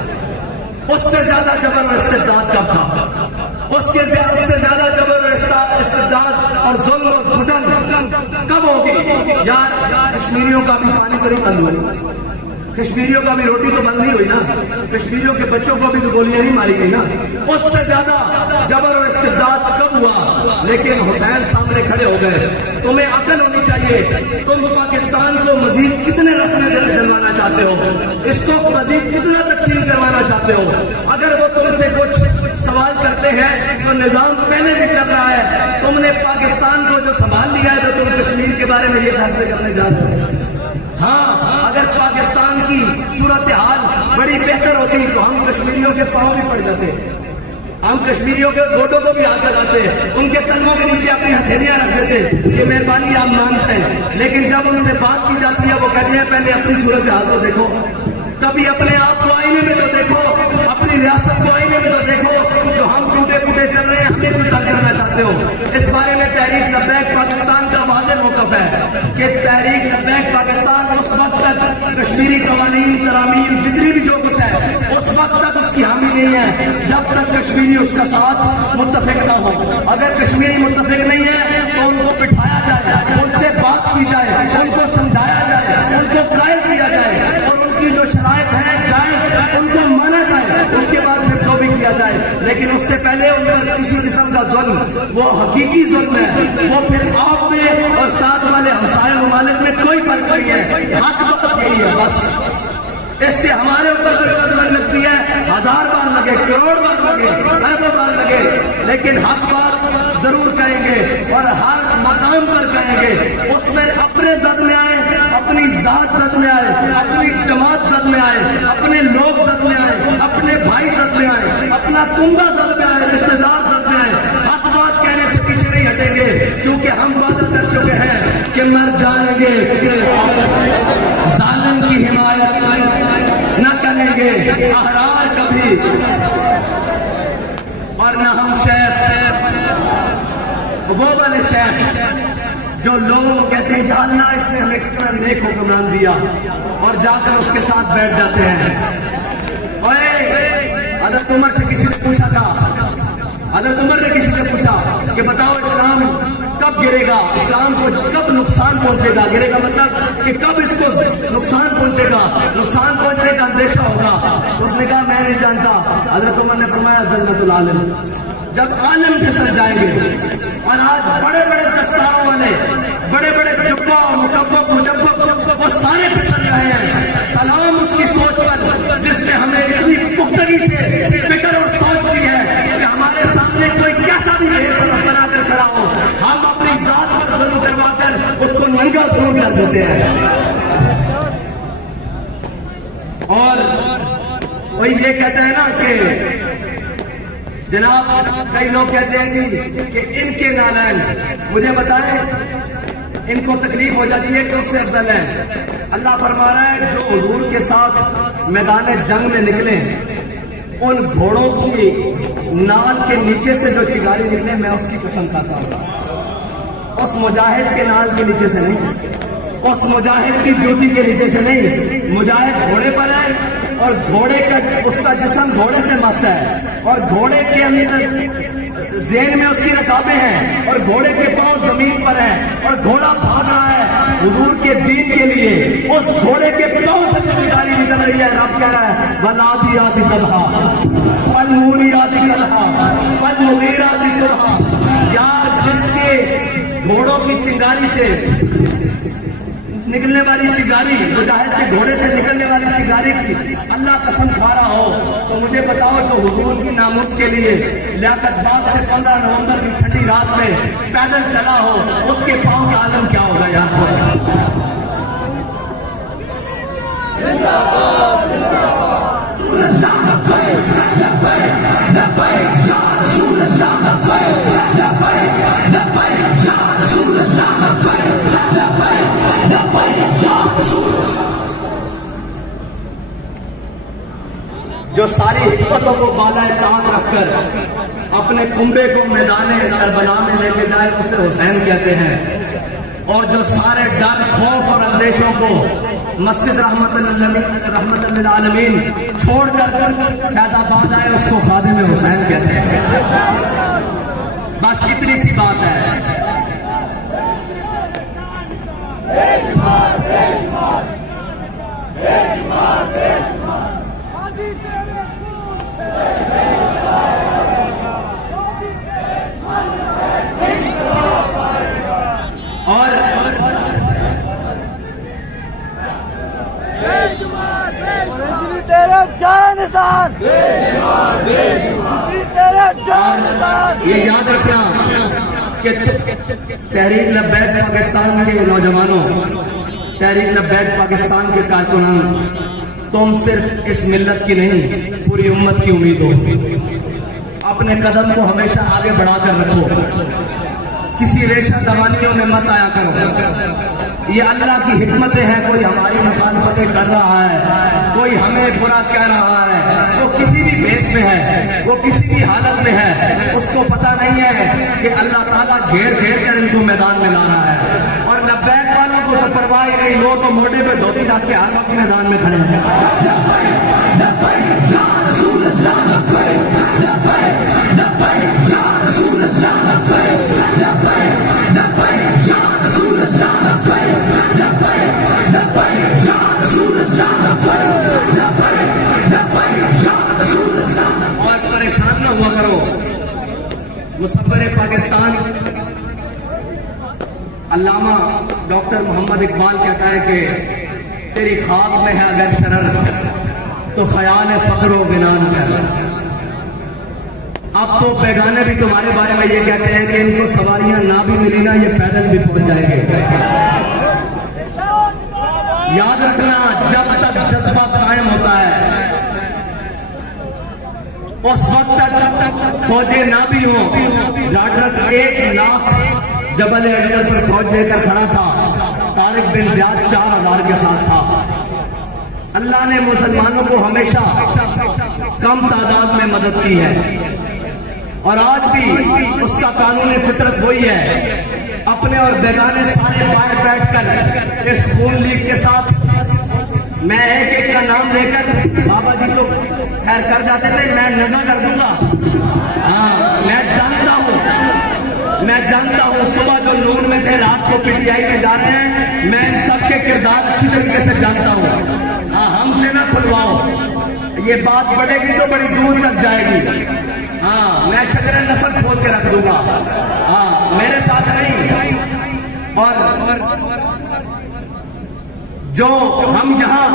اس سے زیادہ جبر اور استبداد کب تھا؟ اس سے زیادہ جبر اور استبداد اور ظلم اور گھٹن کب ہوگی؟ یار کشمیریوں کا بھی پانی تو نہیں بند ہوا، کشمیریوں کا بھی روٹی تو بند نہیں ہوئی نا، کشمیریوں کے بچوں کو بھی تو گولیاں نہیں ماری گئی نا۔ اس سے زیادہ جبر اور استبداد کب ہوا؟ لیکن حسین سامنے کھڑے ہو گئے۔ تمہیں عقل ہونی چاہیے، تم پاکستان کو مزید کتنے رقمیں دلوانا چاہتے ہو، اس کو مزید کتنا تقسیم کروانا چاہتے ہو؟ اگر وہ تم سے کچھ سوال کرتے ہیں تو نظام پہلے بھی چل رہا ہے، تم نے پاکستان کو جو سنبھال لیا ہے تو تم کشمیر کے بارے میں یہ فیصلے کرنے جا رہے ہو۔ ہاں اگر پاکستان کی صورتحال بڑی بہتر ہوتی تو ہم کشمیریوں کے پاؤں بھی پڑ جاتے، ہم کشمیریوں کے گوٹوں کو بھی ہاتھ لگاتے، ان کے تلووں کے نیچے اپنی ہتھیلیاں رکھ دیتے کہ مہربانی آپ مانتے ہیں۔ لیکن جب ان سے بات کی جاتی ہے وہ کہتے ہیں پہلے اپنی صورتحال کو دیکھو، کبھی اپنے آپ کو آئینے میں تو دیکھو، اپنی ریاست کو آئینے میں تو دیکھو، جو ہم ٹوٹے پھوٹے چل رہے ہیں ہمیں کیوں تنگ کرنا چاہتے ہو؟ اس بارے میں تحریک لبیک پاکستان کا واضح موقف ہے کہ تحریک لبیک پاکستان اس وقت تک کشمیری قوانین ترامیم جتنی بھی جو کچھ ہے اس وقت تک اس کی حامی نہیں ہے جب تک کشمیری اس کا ساتھ متفق نہ ہو۔ اگر کشمیری متفق نہیں ہے تو ان کو بٹھایا جائے، ان سے بات کی جائے، ان کو سمجھایا جائے، ان کو قائل کیا جائے اور ان کی جو شرائط ہیں جائز ان کو مانا جائے، اس کے بعد پھر جو بھی کیا جائے۔ لیکن اس سے پہلے ان پر کسی قسم کا ظلم وہ حقیقی ظلم ہے، وہ پھر آپ میں اور ساتھ والے ہمسائے ممالک میں کوئی فرق نہیں ہے، حق وقت یہی ہے بس۔ اس سے ہمارے اوپر کوئی قدر لگتی ہے، 1000 بار لگے، کروڑ بار لگے، اربوں بار لگے، لیکن حق بات ضرور کہیں گے اور ہر مقام پر کہیں گے۔ اس میں اپنے زد میں آئے، اپنی ذات زد میں آئے، اپنی جماعت زد میں آئے، اپنے لوگ زد میں آئے، اپنے بھائی زد میں آئے، اپنا کنبہ زد میں آئے، رشتے دار زد میں آئے، حق بات کہنے سے پیچھے نہیں ہٹیں گے، کیونکہ ہم وعدہ کر چکے ہیں کہ مر جائیں گے، ظالم کی حمایت نہ کریں گے احرار کبھی، اور نہ ہم شیخ وہ والے شیخ جو لوگوں کو کہتے ہیں یا اللہ اس نے ہمیں کتنا نیک حکمران دیا اور جا کر اس کے ساتھ بیٹھ جاتے ہیں۔ حضرت عمر سے کسی نے پوچھا تھا، حضرت عمر نے کسی سے پوچھا کہ بتاؤ اسلام کب گرے گا، اسلام کو کب نقصان پہنچے گا؟ گرے گا مطلب کہ کب اس کو نقصان پہنچے گا، نقصان پہنچنے کا اندیشہ ہوگا؟ اس نے کہا میں نہیں جانتا۔ حضرت عمر نے فرمایا ذلت العالم، جب عالم پھسل جائیں گے۔ اور آج بڑے بڑے دستاروں والے، بڑے بڑے جبہ اور مجبب وہ سارے پھسل رہے ہیں۔ سلام اس کی سوچ پر جس نے ہمیں اتنی پختگی سے فکر اور سوچ دی ہے کہ ہمارے سامنے کوئی کیسا بھی بنا کر کھڑا ہو ہم اپنی ذات پر ظلم کروا کر اس کو ننگا ضرور کر دیتے ہیں۔ اور وہی یہ کہتے ہیں نا کہ جناب کئی لوگ کہتے ہیں جی کہ ان کے نالین، مجھے بتائیں ان کو تکلیف ہو جاتی ہے کہ اس سے افضل ہے۔ اللہ فرما رہا ہے جو حضور کے ساتھ میدان جنگ میں نکلے ان گھوڑوں کی نال کے نیچے سے جو چنگاری نکلے میں اس کی قسم کھاتا ہوں، اس مجاہد کے نال کے نیچے سے نہیں، اس مجاہد کی جوتی کے نیچے سے نہیں۔ مجاہد گھوڑے پر ہے اور گھوڑے کا اس کا جسم گھوڑے سے مس ہے اور گھوڑے کے اندر ذہن میں اس کی رکابیں ہیں اور گھوڑے کے پاؤں زمین پر ہیں اور گھوڑا بھاگ رہا ہے حضور کے دین کے لیے۔ اس گھوڑے کے پاؤں سے چنگاری نکل رہی ہے۔ رب کہہ رہا ہے وَالْعَادِيَاتِ ضَبْحًا فَالْمُورِيَاتِ قَدْحًا فَالْمُغِيرَاتِ صُبْحًا۔ یار جس کے گھوڑوں کی چنگاری سے نکلنے نکلنے والی چنگاری، مجاہد کے گھوڑے سے نکلنے والی چنگاری کی اللہ قسم کھا رہا ہو تو مجھے بتاؤ، جو حضور کی ناموس کے لیے لیاقت باغ سے 15 نومبر کی ٹھنڈی رات میں پیدل چلا ہو، اس کے پاؤں کا عالم کیا ہوگا یار؟ جو ساری حکمتوں کو بالائے طاق رکھ کر اپنے کنبے کو میدان کربلا میں لے کے جائے اسے حسین کہتے ہیں، اور جو سارے ڈر، خوف اور اندیشوں کو مسجد رحمت للعالمین چھوڑ کر فیض آباد آئے اس کو خادم حسین کہتے ہیں۔ بس اتنی سی بات ہے۔ اور یہ یاد رکھنا کہ تحریک لبیک پاکستان کے نوجوانوں، تحریک لبیک پاکستان کے کارکنان، تم صرف اس ملت کی نہیں پوری امت کی امید ہو۔ اپنے قدم کو ہمیشہ آگے بڑھا کر رکھو، کسی ریشہ دوانیوں میں مت آیا کرو۔ یہ اللہ کی حکمتیں ہیں، کوئی ہماری مخالفتیں کر رہا ہے، کوئی ہمیں برا کہہ رہا ہے، وہ کسی بھی بھیس میں ہے، وہ کسی بھی حالت میں ہے، اس کو پتہ نہیں ہے کہ اللہ تعالیٰ گھیر گھیر کر ان کو میدان میں لا رہا ہے۔ اور لبیک والوں کو تو پرواہ نہیں، لو تو موڈے پہ دھوتی رکھ کے ہر وقت میدان میں کھڑے ہیں۔ اور پریشان نہ ہوا کرو۔ مصور پاکستان علامہ ڈاکٹر محمد اقبال کہتا ہے کہ تیری خواب میں ہے اگر شرر تو خیال فخر و بنان کر۔ اب تو بیگانے بھی تمہارے بارے میں یہ کہتے ہیں کہ ان کو سواریاں نہ بھی ملی نا، یہ پیدل بھی پہنچ جائیں گے۔ یاد رکھنا، جب تک جذبہ قائم ہوتا ہے اس وقت تک فوجیں نہ بھی ہوں۔ راڈر 1 لاکھ جبل اڈر پر فوج لے کر کھڑا تھا، طارق بن زیاد 4000 کے ساتھ تھا۔ اللہ نے مسلمانوں کو ہمیشہ کم تعداد میں مدد کی ہے، اور آج بھی اس کا قانون فطرت وہی ہے۔ اپنے اور بیگانے سارے باہر بیٹھ کر اس خون لیگ کے ساتھ، میں ایک ایک کا نام لے کر، بابا جی تو خیر کر جاتے تھے، میں نگاہ کر دوں گا۔ ہاں، میں جانتا ہوں صبح جو نون میں تھے، رات کو پی ٹی آئی میں جا رہے ہیں، میں ان سب کے کردار اچھی طریقے سے جانتا ہوں۔ ہاں، ہم سے نہ کھلواؤ، یہ بات بڑھے گی تو بڑی دور تک جائے گی۔ ہاں، میں شجر نسل کھول کے رکھ دوں گا۔ ہاں، میرے ساتھ نہیں۔ اور جو ہم یہاں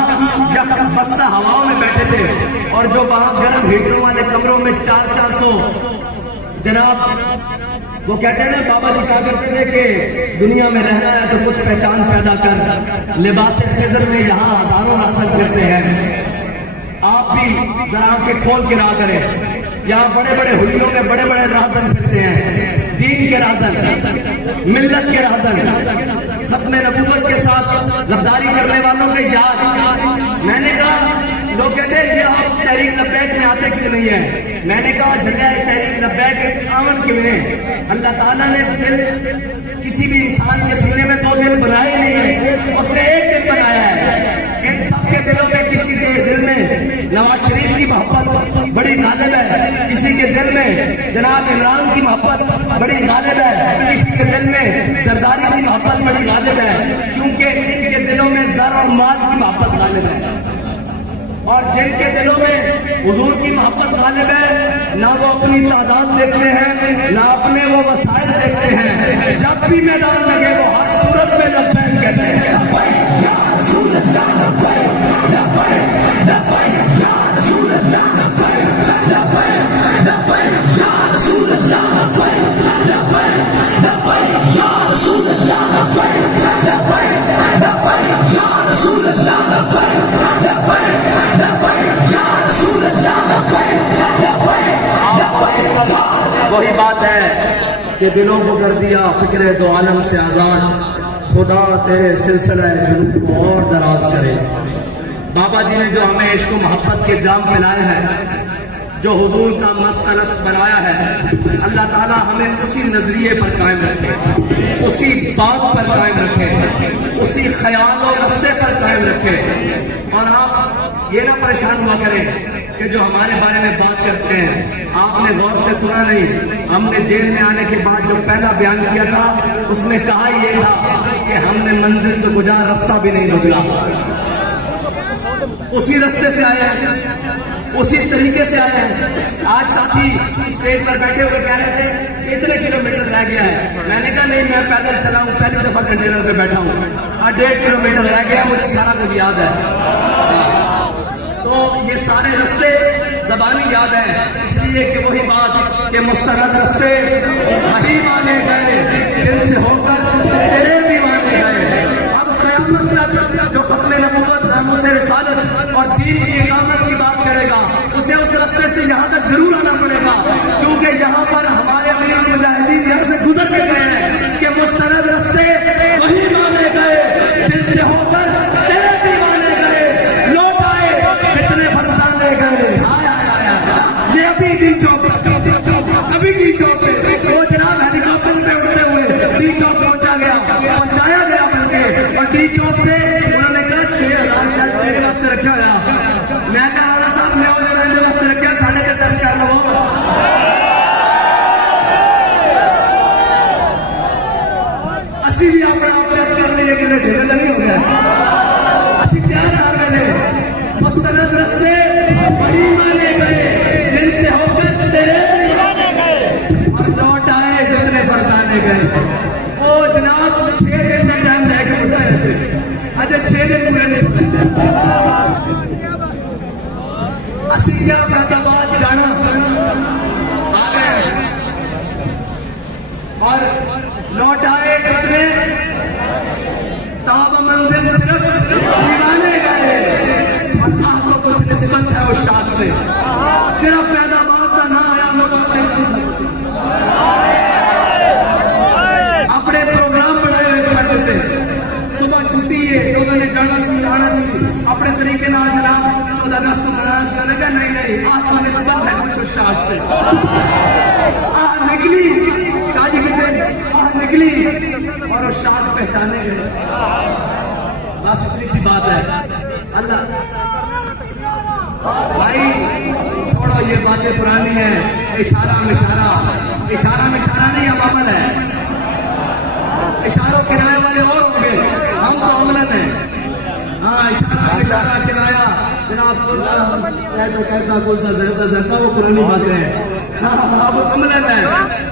بستہ ہواؤں میں بیٹھے تھے، اور جو وہاں گرم ہیٹروں والے کمروں میں 400 جناب، وہ کہتے ہیں نا، بابا جی کہا کرتے تھے کہ دنیا میں رہنا ہے تو کچھ پہچان پیدا کر، لباس خضر میں یہاں ہزاروں راستہ کرتے ہیں۔ آپ بھی ذرا آنکھیں کھول کے راہ کریں، یہاں بڑے بڑے حلیوں میں بڑے بڑے راہزن پھرتے ہیں، دین کے راہزن، ملت کے راہزن، ختم نبوت کے ساتھ غداری کرنے والوں کے یاد۔ میں نے کہا، لوگ کہتے ہیں کہ آپ تحریک لبیک میں آتے کیوں نہیں ہیں؟ میں نے کہا، جھنڈا تحریک لبیک آمن کیوں ہے؟ اللہ تعالیٰ نے دل کسی بھی انسان کے سینے میں 2 دل بنائے نہیں ہے، اس نے 1 دل بنایا ہے۔ ان سب کے دلوں میں کسی کے دل میں نواز شریف کی محبت بڑی غالب ہے، کسی کے دل میں جناب عمران کی محبت بڑی غالب ہے، کسی کے دل میں زرداری کی محبت بڑی غالب ہے، کیونکہ ان کے دلوں میں زر اور مال کی محبت غالب ہے۔ اور جن کے دلوں میں حضور کی محبت غالب ہے، نہ وہ اپنی تعداد دیکھتے ہیں، نہ اپنے وہ وسائل دیکھتے ہیں، جب بھی میدان لگے وہ ہر صورت میں لبیک کہتے ہیں۔ وہی بات ہے کہ دلوں کو کر دیا فکر دو عالم سے آزاد، خدا تیرے سلسلہ جنوب کو اور دراز کرے۔ بابا جی نے جو ہمیں عشق و محبت کے جام پلائے ہیں، جو حضور کا مستلس بنایا ہے، اللہ تعالیٰ ہمیں اسی نظریے پر قائم رکھے، اسی بات پر قائم رکھے، اسی خیال و رستے پر قائم رکھے۔ اور آپ یہ نہ پریشان ہوا کریں کہ جو ہمارے بارے میں بات کرتے ہیں، آپ نے غور سے سنا نہیں، ہم نے جیل میں آنے کے بعد جو پہلا بیان کیا تھا اس میں کہا یہ تھا کہ ہم نے منزل تو گزار راستہ بھی نہیں بدلا، اسی رستے سے آئے ہیں، اسی طریقے سے آئے ہیں۔ آج ساتھی اسٹیج پر بیٹھے ہوئے کہہ رہے تھے اتنے کلومیٹر رہ گیا ہے، میں نے کہا نہیں، میں پیدل چلا ہوں، پہلی دفعہ کنٹینر پہ بیٹھا ہوں، اور 1.5 کلومیٹر رہ گیا، مجھے سارا کچھ یاد ہے۔ تو یہ سارے رستے زبانی یاد ہے، اس لیے کہ وہی بات کہ مستند رستے وہی مانے گئے جن سے ہو کر تیرے بھی مانے گئے۔ اب قیامت تک جو ختم نبوت، ناموس رسالت اور دین کی اقامت کی بات کرے گا، اسے اس رستے سے یہاں تک ضرور آنا پڑے گا، کیونکہ یہاں پر ہمارے امیر المجاہدین یہاں سے گزر کے گئے ہیں کہ مستند رستے وہی مانے گئے جن سے ہو کر تیرے بھی مانے گئے، لوٹ آئے کتنے فرزانے گئے۔ یہ ابھی ڈی چوک، ابھی ڈی چوک وہ جناب ہیلی کاپٹر پہ اٹھتے ہوئے ڈی چوک پہنچایا گیا بلکہ، اور ڈی چوک سے انہوں نے کہا 6,000 شاید میرے واسطے رکھا ہوا۔ میں کہا آلہ صاحب میں میرے واسطے رکھا 3.5 کر لو۔ اسی بھی اپنا آپ ٹیسٹ کر لیے کہ ڈھیرے نہیں ہو گیا، اسی تیار کر رہے ہیں۔ مستند رستے بڑی مانے گئے جن سے ہو کر تیرے اور لوٹ آئے جتنے فرزانے گئے۔ وہ جناب 6 دن کا ٹائم لے کے اٹھا رہے تھے، اچھا 6 دن پورے نہیں ہوتے۔ اسی کیا فیضآباد جانا آ گئے اور لوٹ آئے کتنے، تاب منزل صرف دیوانے گئے، اور آپ کو کچھ نسبت ہے اس شاخ سے، صرف فیضآباد کا نہ آیا لوگوں نے اپنے پروگرام بنائے ہوئے چھٹ دیتے، صبح چھٹی ہے لوگوں نے جانا سی آنا سی اپنے طریقے نہ جناب 14 اگست کو مناس کرنے کا، نہیں آپ کا نسبت ہے کچھ اس شاخ سے۔ نکلی شادی کے دن نکلی اور اس شاخ پہچانے گئے، بس اتنی سی بات ہے۔ اللہ بھائی چھوڑو یہ باتیں پرانی ہیں، اشارہ مشارہ نہیں، اب عمل ہے۔ اشاروں کرایہ والے اور ہوں گے، ہم تو عملن ہیں۔ ہاں اشارہ کرایہ جناب کہتا زہتا وہ پرانی باتیں ہیں، اب عملن ہے۔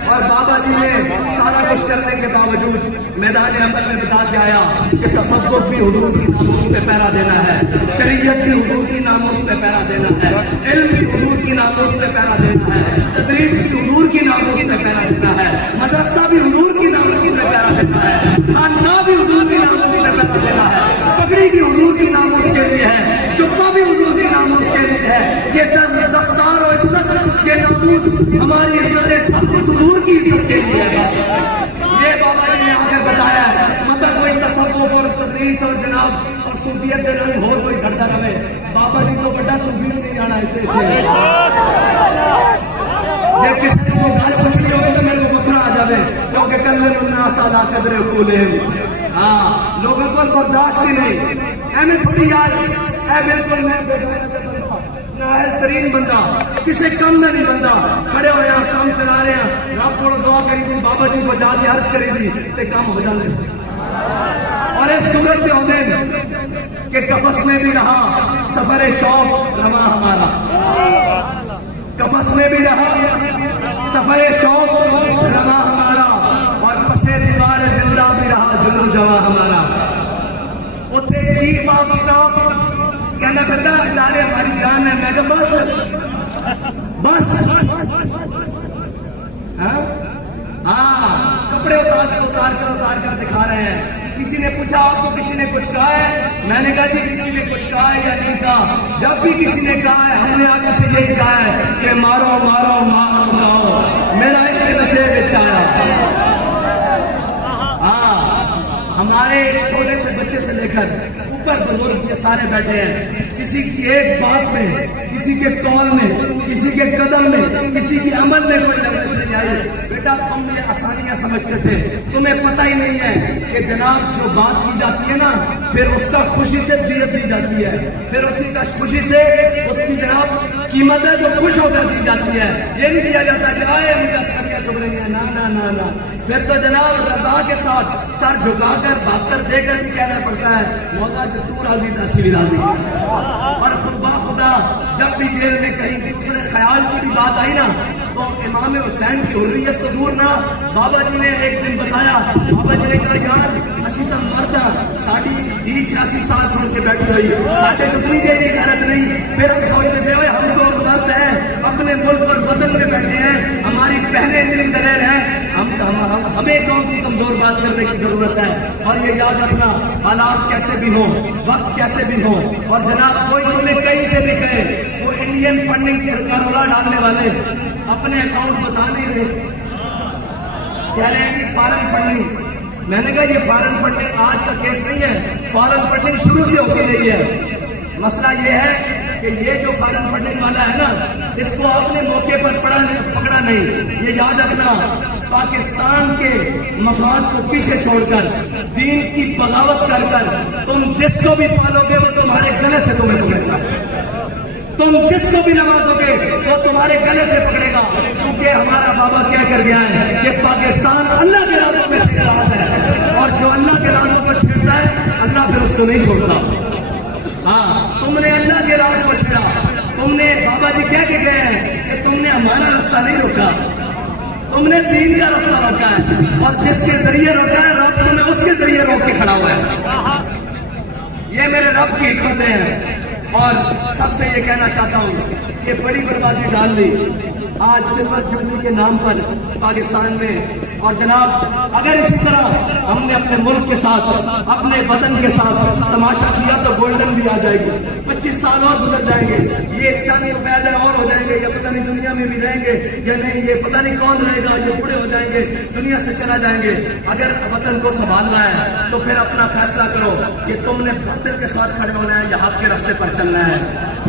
اور بابا جی نے سارا کچھ کرنے کے باوجود میدان عمل میں بتا کے آیا کہ تصوف بھی حضور کی ناموس پہ پہرا دینا ہے، شریعت بھی حضور کی ناموس پہ پہرا دینا ہے، علم بھی حضور کی ناموس پہ پہرا دینا ہے، تدریس بھی حضور کی ناموس پہ پہرا دینا ہے، مدرسہ بھی حضور کی ناموس پہ پہرا دینا ہے، خانقاہ بھی حضور کی ناموس پہ پہرا دینا ہے، پگڑی بھی حضور کی ناموس کے لیے ہے، جبہ بھی حضور کی ناموس کے لیے ہے۔ یہ دستار اور عزت، یہ ناموس ہماری عزت ہے، سب کچھ حضور کی عزت کے لیے ہے۔ یہ بابا جی نے آ کے بتایا ہے، مطلب کوئی تصوف اور تدریس اور جناب اور صوفیت کے رنگ ہو کوئی گھڑتا رہے، بابا جی کو بڑا صوفی نہیں جانا اسے۔ جب کسی کو گال پوچھنی ہوگی تو میرے کو بکرا آ جائے، کیونکہ کل الناس علی قدر عقولہم، ہاں لوگوں کو برداشت ہی نہیں۔ میں تھوڑی یاد ہے بالکل میں نااہل ترین بندہ، کسی کم میں نہیں بندہ، کھڑے ہوئے ہیں کام چلا رہے ہیں، رب کو دعا کری تھی، بابا جی کو جا کے عرض کری تھی تے کام ہو جانے۔ اور ایک صورت میں ہوتے ہیں کہ قفس میں بھی رہا سفر شوق رواں ہمارا، قفس میں بھی رہا سفر شوق رواں ہمارا، اور پسے دیوار زندہ بھی رہا جنو جواں ہمارا۔ اتنے صاف صاف کہنا کرتا ادارے ہماری جان ہے. میں کہا بس ہاں کپڑے اتار کر دکھا رہے ہیں. کسی نے پوچھا آپ کو کسی نے کچھ کہا ہے؟ میں نے کہا جی کسی نے کچھ کہا ہے یا نہیں کہا. جب بھی کسی نے کہا ہے ہم نے آگے سے یہی کہا ہے کہ مارو مارو مارو مارو. میرا عشق نشے میں آیا. ہمارے چھوٹے سے بچے سے لے کر اوپر بزرگ یہ سارے بیٹھے ہیں. کسی کی ایک بات میں, کسی کے قول میں, کسی کے قدم میں, کسی کے عمل میں کوئی لغزش نہیں آئی. بیٹا تم یہ آسانیاں سمجھتے تھے, تمہیں پتہ ہی نہیں ہے کہ جناب جو بات کی جاتی ہے نا پھر اس کا خوشی سے جیت دی جاتی ہے, پھر اسی کا خوشی سے اس کی جناب قیمت ہے جو خوش ہو کر دی جاتی ہے. یہ نہیں دیا جاتا کہ آئے مجھے آسانیاں چل رہی ہیں. نا پھر تو جناب رضا کے ساتھ سر جھکا کر بات کر دے کر بھی کہنا پڑتا ہے مولا جو تو راضی تھا بھی راضی. اور خدا جب بھی جیل میں کہیں دوسرے خیال کی بھی بات آئی نا تو امام حسین کی حریت تو دور نہ, بابا جی نے ایک دن بتایا, بابا جی نے کہا یار اسی تو مرد ساڑھی 86 سال سن کے بیٹھی ہوئی, ساڑھے چتنی دے دی غیرت نہیں. پھر ہم سوچتے تھے ہوئے ہم تو مرد ہیں, اپنے ملک اور وطن میں بیٹھے ہیں, ہماری بہنیں اتنی دلیر ہیں, ہمیں کون سی کمزور بات کرنے کی ضرورت ہے. اور یہ یاد رکھنا حالات کیسے بھی ہوں, وقت کیسے بھی ہو, اور جناب کوئی تمہیں کہیں سے بھی کہے وہ انڈین فنڈنگ کا رولا ڈالنے والے اپنے اکاؤنٹ بتا نہیں رہے, کہہ رہے ہیں کہ فارن فنڈنگ. میں نے کہا یہ فارن فنڈنگ آج کا کیس نہیں ہے, فارن فنڈنگ شروع سے ہوتی رہی ہے. مسئلہ یہ ہے کہ یہ جو فارن فنڈنگ والا ہے نا اس کو اپنے موقع پر پکڑا نہیں. یہ یاد رکھنا پاکستان کے مفاد کو پیچھے چھوڑ کر دین کی بغاوت کر کر تم جس کو بھی پالو گے وہ تمہارے گلے سے تمہیں پکڑے گا, تم جس کو بھی نوازو گے وہ تمہارے گلے سے پکڑے گا. کیونکہ ہمارا بابا کیا کر گیا ہے کہ پاکستان اللہ کے رازوں میں سے راز ہے, اور جو اللہ کے رازوں کو چھیڑتا ہے اللہ پھر اس کو نہیں چھوڑتا. ہاں تم نے اللہ کے راز کو چھیڑا, تم نے بابا جی کیا کہ گئے ہیں کہ تم نے ہمارا رستہ نہیں روکا, تم نے دین کا رستہ روکا ہے, اور جس کے ذریعے روکا ہے رب تمہیں اس کے ذریعے روک کے کھڑا ہوا ہے. یہ میرے رب کی حکمتیں ہیں. اور سب سے یہ کہنا چاہتا ہوں کہ بڑی بربادی ڈال لی آج سلور جبلی کے نام پر پاکستان میں. اور جناب اگر اسی طرح ہم نے اپنے ملک کے ساتھ اپنے وطن کے ساتھ تماشا کیا تو گولڈن بھی آ جائے گی, 25 سال اور گزر جائیں گے, یہ چند سفید اور ہو جائیں گے, یا پتہ نہیں دنیا میں بھی رہیں گے یا نہیں, یہ پتہ نہیں کون رہے گا, یہ بوڑھے ہو جائیں گے, دنیا سے چلا جائیں گے. اگر وطن کو سنبھالنا ہے تو پھر اپنا فیصلہ کرو کہ تم نے باطل کے ساتھ کھڑے ہونا ہے یا حق کے راستے پر چلنا ہے.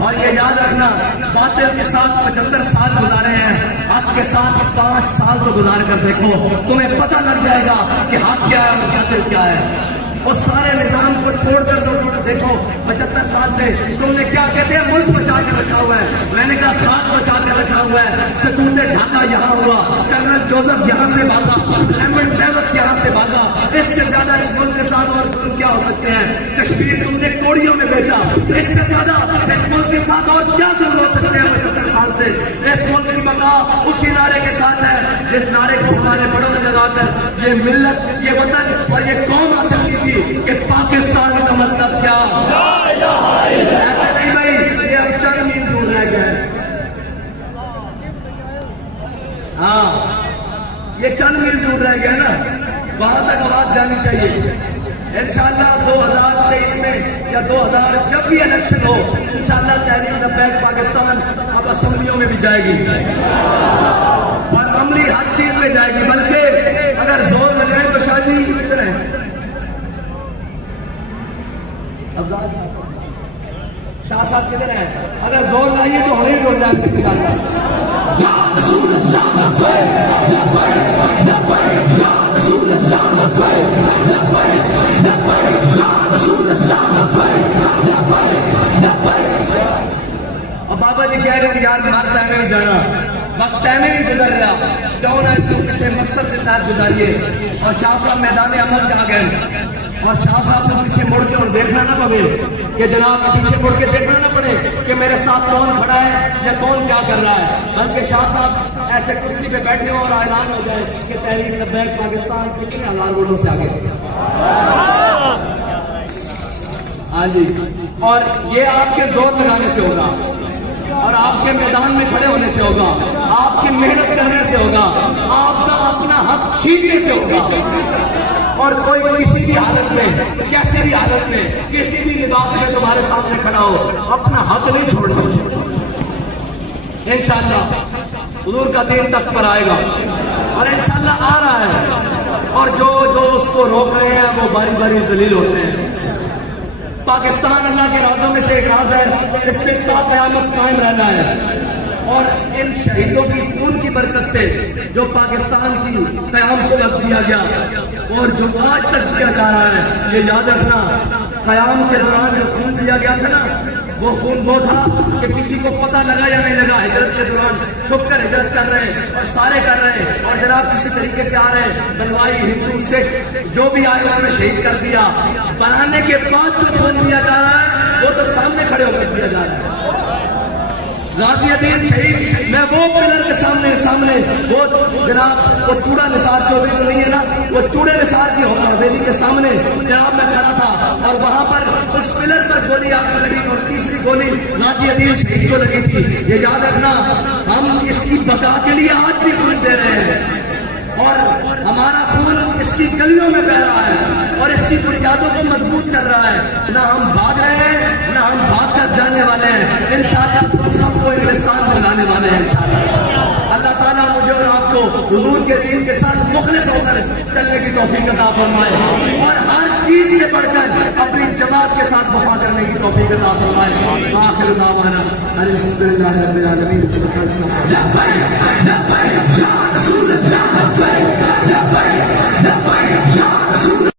اور یہ یاد رکھنا باطل کے ساتھ 75 سال گزارے ہیں, حق کے ساتھ 5 سال تو گزار کر دیکھو, تمہیں پتہ لگ جائے گا کہ حق کیا ہے اور باطل کیا ہے. اس سارے نظام کو چھوڑ کر دیکھو 75 سال سے تم نے کیا کہتے ہیں ملک بچا کے رکھا ہوا ہے. میں نے کہا خاک بچا کے رکھا ہوا ہے. ستون ڈھاکہ یہاں ہوا, کرنل جوزف یہاں سے بھاگا, ایمن ڈیوس یہاں سے بھاگا. اس سے زیادہ اس ملک کے ساتھ اور ظلم کیا ہو سکتے ہیں؟ کشمیر تم نے کوڑیوں میں بیچا, اس سے زیادہ اس ملک کے ساتھ اور کیا ظلم ہو سکتے ہیں 75 سال سے؟ اس ملک کی بقا اسی نعرے کے ساتھ ہے جس نعرے کو ہمارے بڑوں نے لگا کر یہ ملت, یہ وطن اور یہ قوم حاصل کی تھی کہ پاکستان کا مطلب کیا. ایسے نہیں بھائی, یہ اب چند میل دور رہ گئے. ہاں یہ چند میل دور رہ گئے نا, وہاں تک آواز جانی چاہیے. انشاءاللہ 2023 میں یا 2000 جب بھی الیکشن ہو انشاءاللہ تحریک لبیک پاکستان اب اسمبلیوں میں بھی جائے گی اور عملی ہر چیز میں جائے گی. بلکہ اگر زور لگائیں تو شادی کدھر ہے, شاہ صاحب کدھر ہیں؟ اگر زور لائیے تو ہمیں بول جائیں گے انشاءاللہ. اب بابا جی کہہ رہے ہیں یار باہر طے میں جانا, وقت طے میں بھی گزر رہا, جاؤ نا اس کو کسی مقصد کے ساتھ گزاریے. اور شاہ صاحب میدان عمل سے آ گئے, اور شاہ صاحب سے پیچھے مڑ کے اور دیکھنا نہ پڑے کہ جناب پیچھے مڑ کے دیکھنا نہ پڑے کہ میرے ساتھ کون کھڑا ہے یا کون کیا کر رہا ہے, بلکہ شاہ صاحب ایسے کرسی پہ بیٹھے ہوں اور اعلان ہو جائے کہ تحریک لبیک پاکستان کتنے حلال ووٹوں سے آگے. ہاں جی، اور یہ آپ کے زور لگانے سے ہوگا، اور آپ کے میدان میں کھڑے ہونے سے ہوگا، آپ کی محنت کرنے سے ہوگا، آپ کا اپنا حق چھیننے سے ہوگا۔ اور کوئی کسی بھی حالت میں، کیسی بھی حالت میں، کسی بھی لباس میں تمہارے سامنے کھڑا ہو، اپنا حق نہیں چھوڑنا چاہیے۔ انشاءاللہ حضور کا دین تک پر آئے گا، اور انشاءاللہ آ رہا ہے، اور جو اس کو روک رہے ہیں وہ باری باری ذلیل ہوتے ہیں۔ پاکستان اللہ کے رازوں میں سے ایک راز ہے، اس میں تا قیامت قائم رہنا ہے، اور ان شہیدوں کی خون کی برکت سے جو پاکستان کی قیام کو لگ دیا گیا اور جو آج تک دیا جا رہا ہے، یہ یاد رکھنا قیام کے دوران جو خون دیا گیا تھا نا، وہ خون وہ تھا کہ کسی کو پتہ لگا یا نہیں لگا، ہجرت کے دوران چھپ کر ہجرت کر رہے ہیں اور سارے کر رہے ہیں، اور جناب کسی طریقے سے آ رہے ہیں، بلوائی ہندو سکھ جو بھی آئے انہوں نے شہید کر دیا۔ بنانے کے بعد جو خون دیا جا رہا ہے وہ تو سامنے کھڑے ہو کر دیا جا رہا ہے۔ غازی الدین شہید میں وہ پلر کے سامنے وہ جناب وہ چوڑا نثار چودھری تو نہیں ہے نا، وہ چوڑے نثار کی حویلی کے سامنے جناب میں کھڑا تھا، اور وہاں پر اس پلر پر گولی آپ کو لگی، اور تیسری گولی غازی الدین شہید کو لگی تھی۔ یہ یاد رکھنا ہم اس کی بقا کے لیے آج بھی خون دے رہے ہیں، اور ہمارا خون اس کی گلیوں میں بہ رہا ہے اور اس کی بنیادوں کو مضبوط کر رہا ہے۔ نہ ہم بھاگ رہے ہیں، نہ ہم بھاگ کر جانے والے ہیں، انشاءاللہ سب کو انگلستان میں لانے والے ہیں انشاءاللہ۔ اللہ تعالیٰ مجھے اور آپ کو حضور کے دین کے ساتھ مخلص ہو کر چلنے کی توفیق عطا فرمائے، اور ہر چیز سے بڑھ کر اپنی جماعت کے ساتھ وفا کرنے کی توفیق عطا فرمائے۔ آخر دعوانا الحمدللہ رب العالمین۔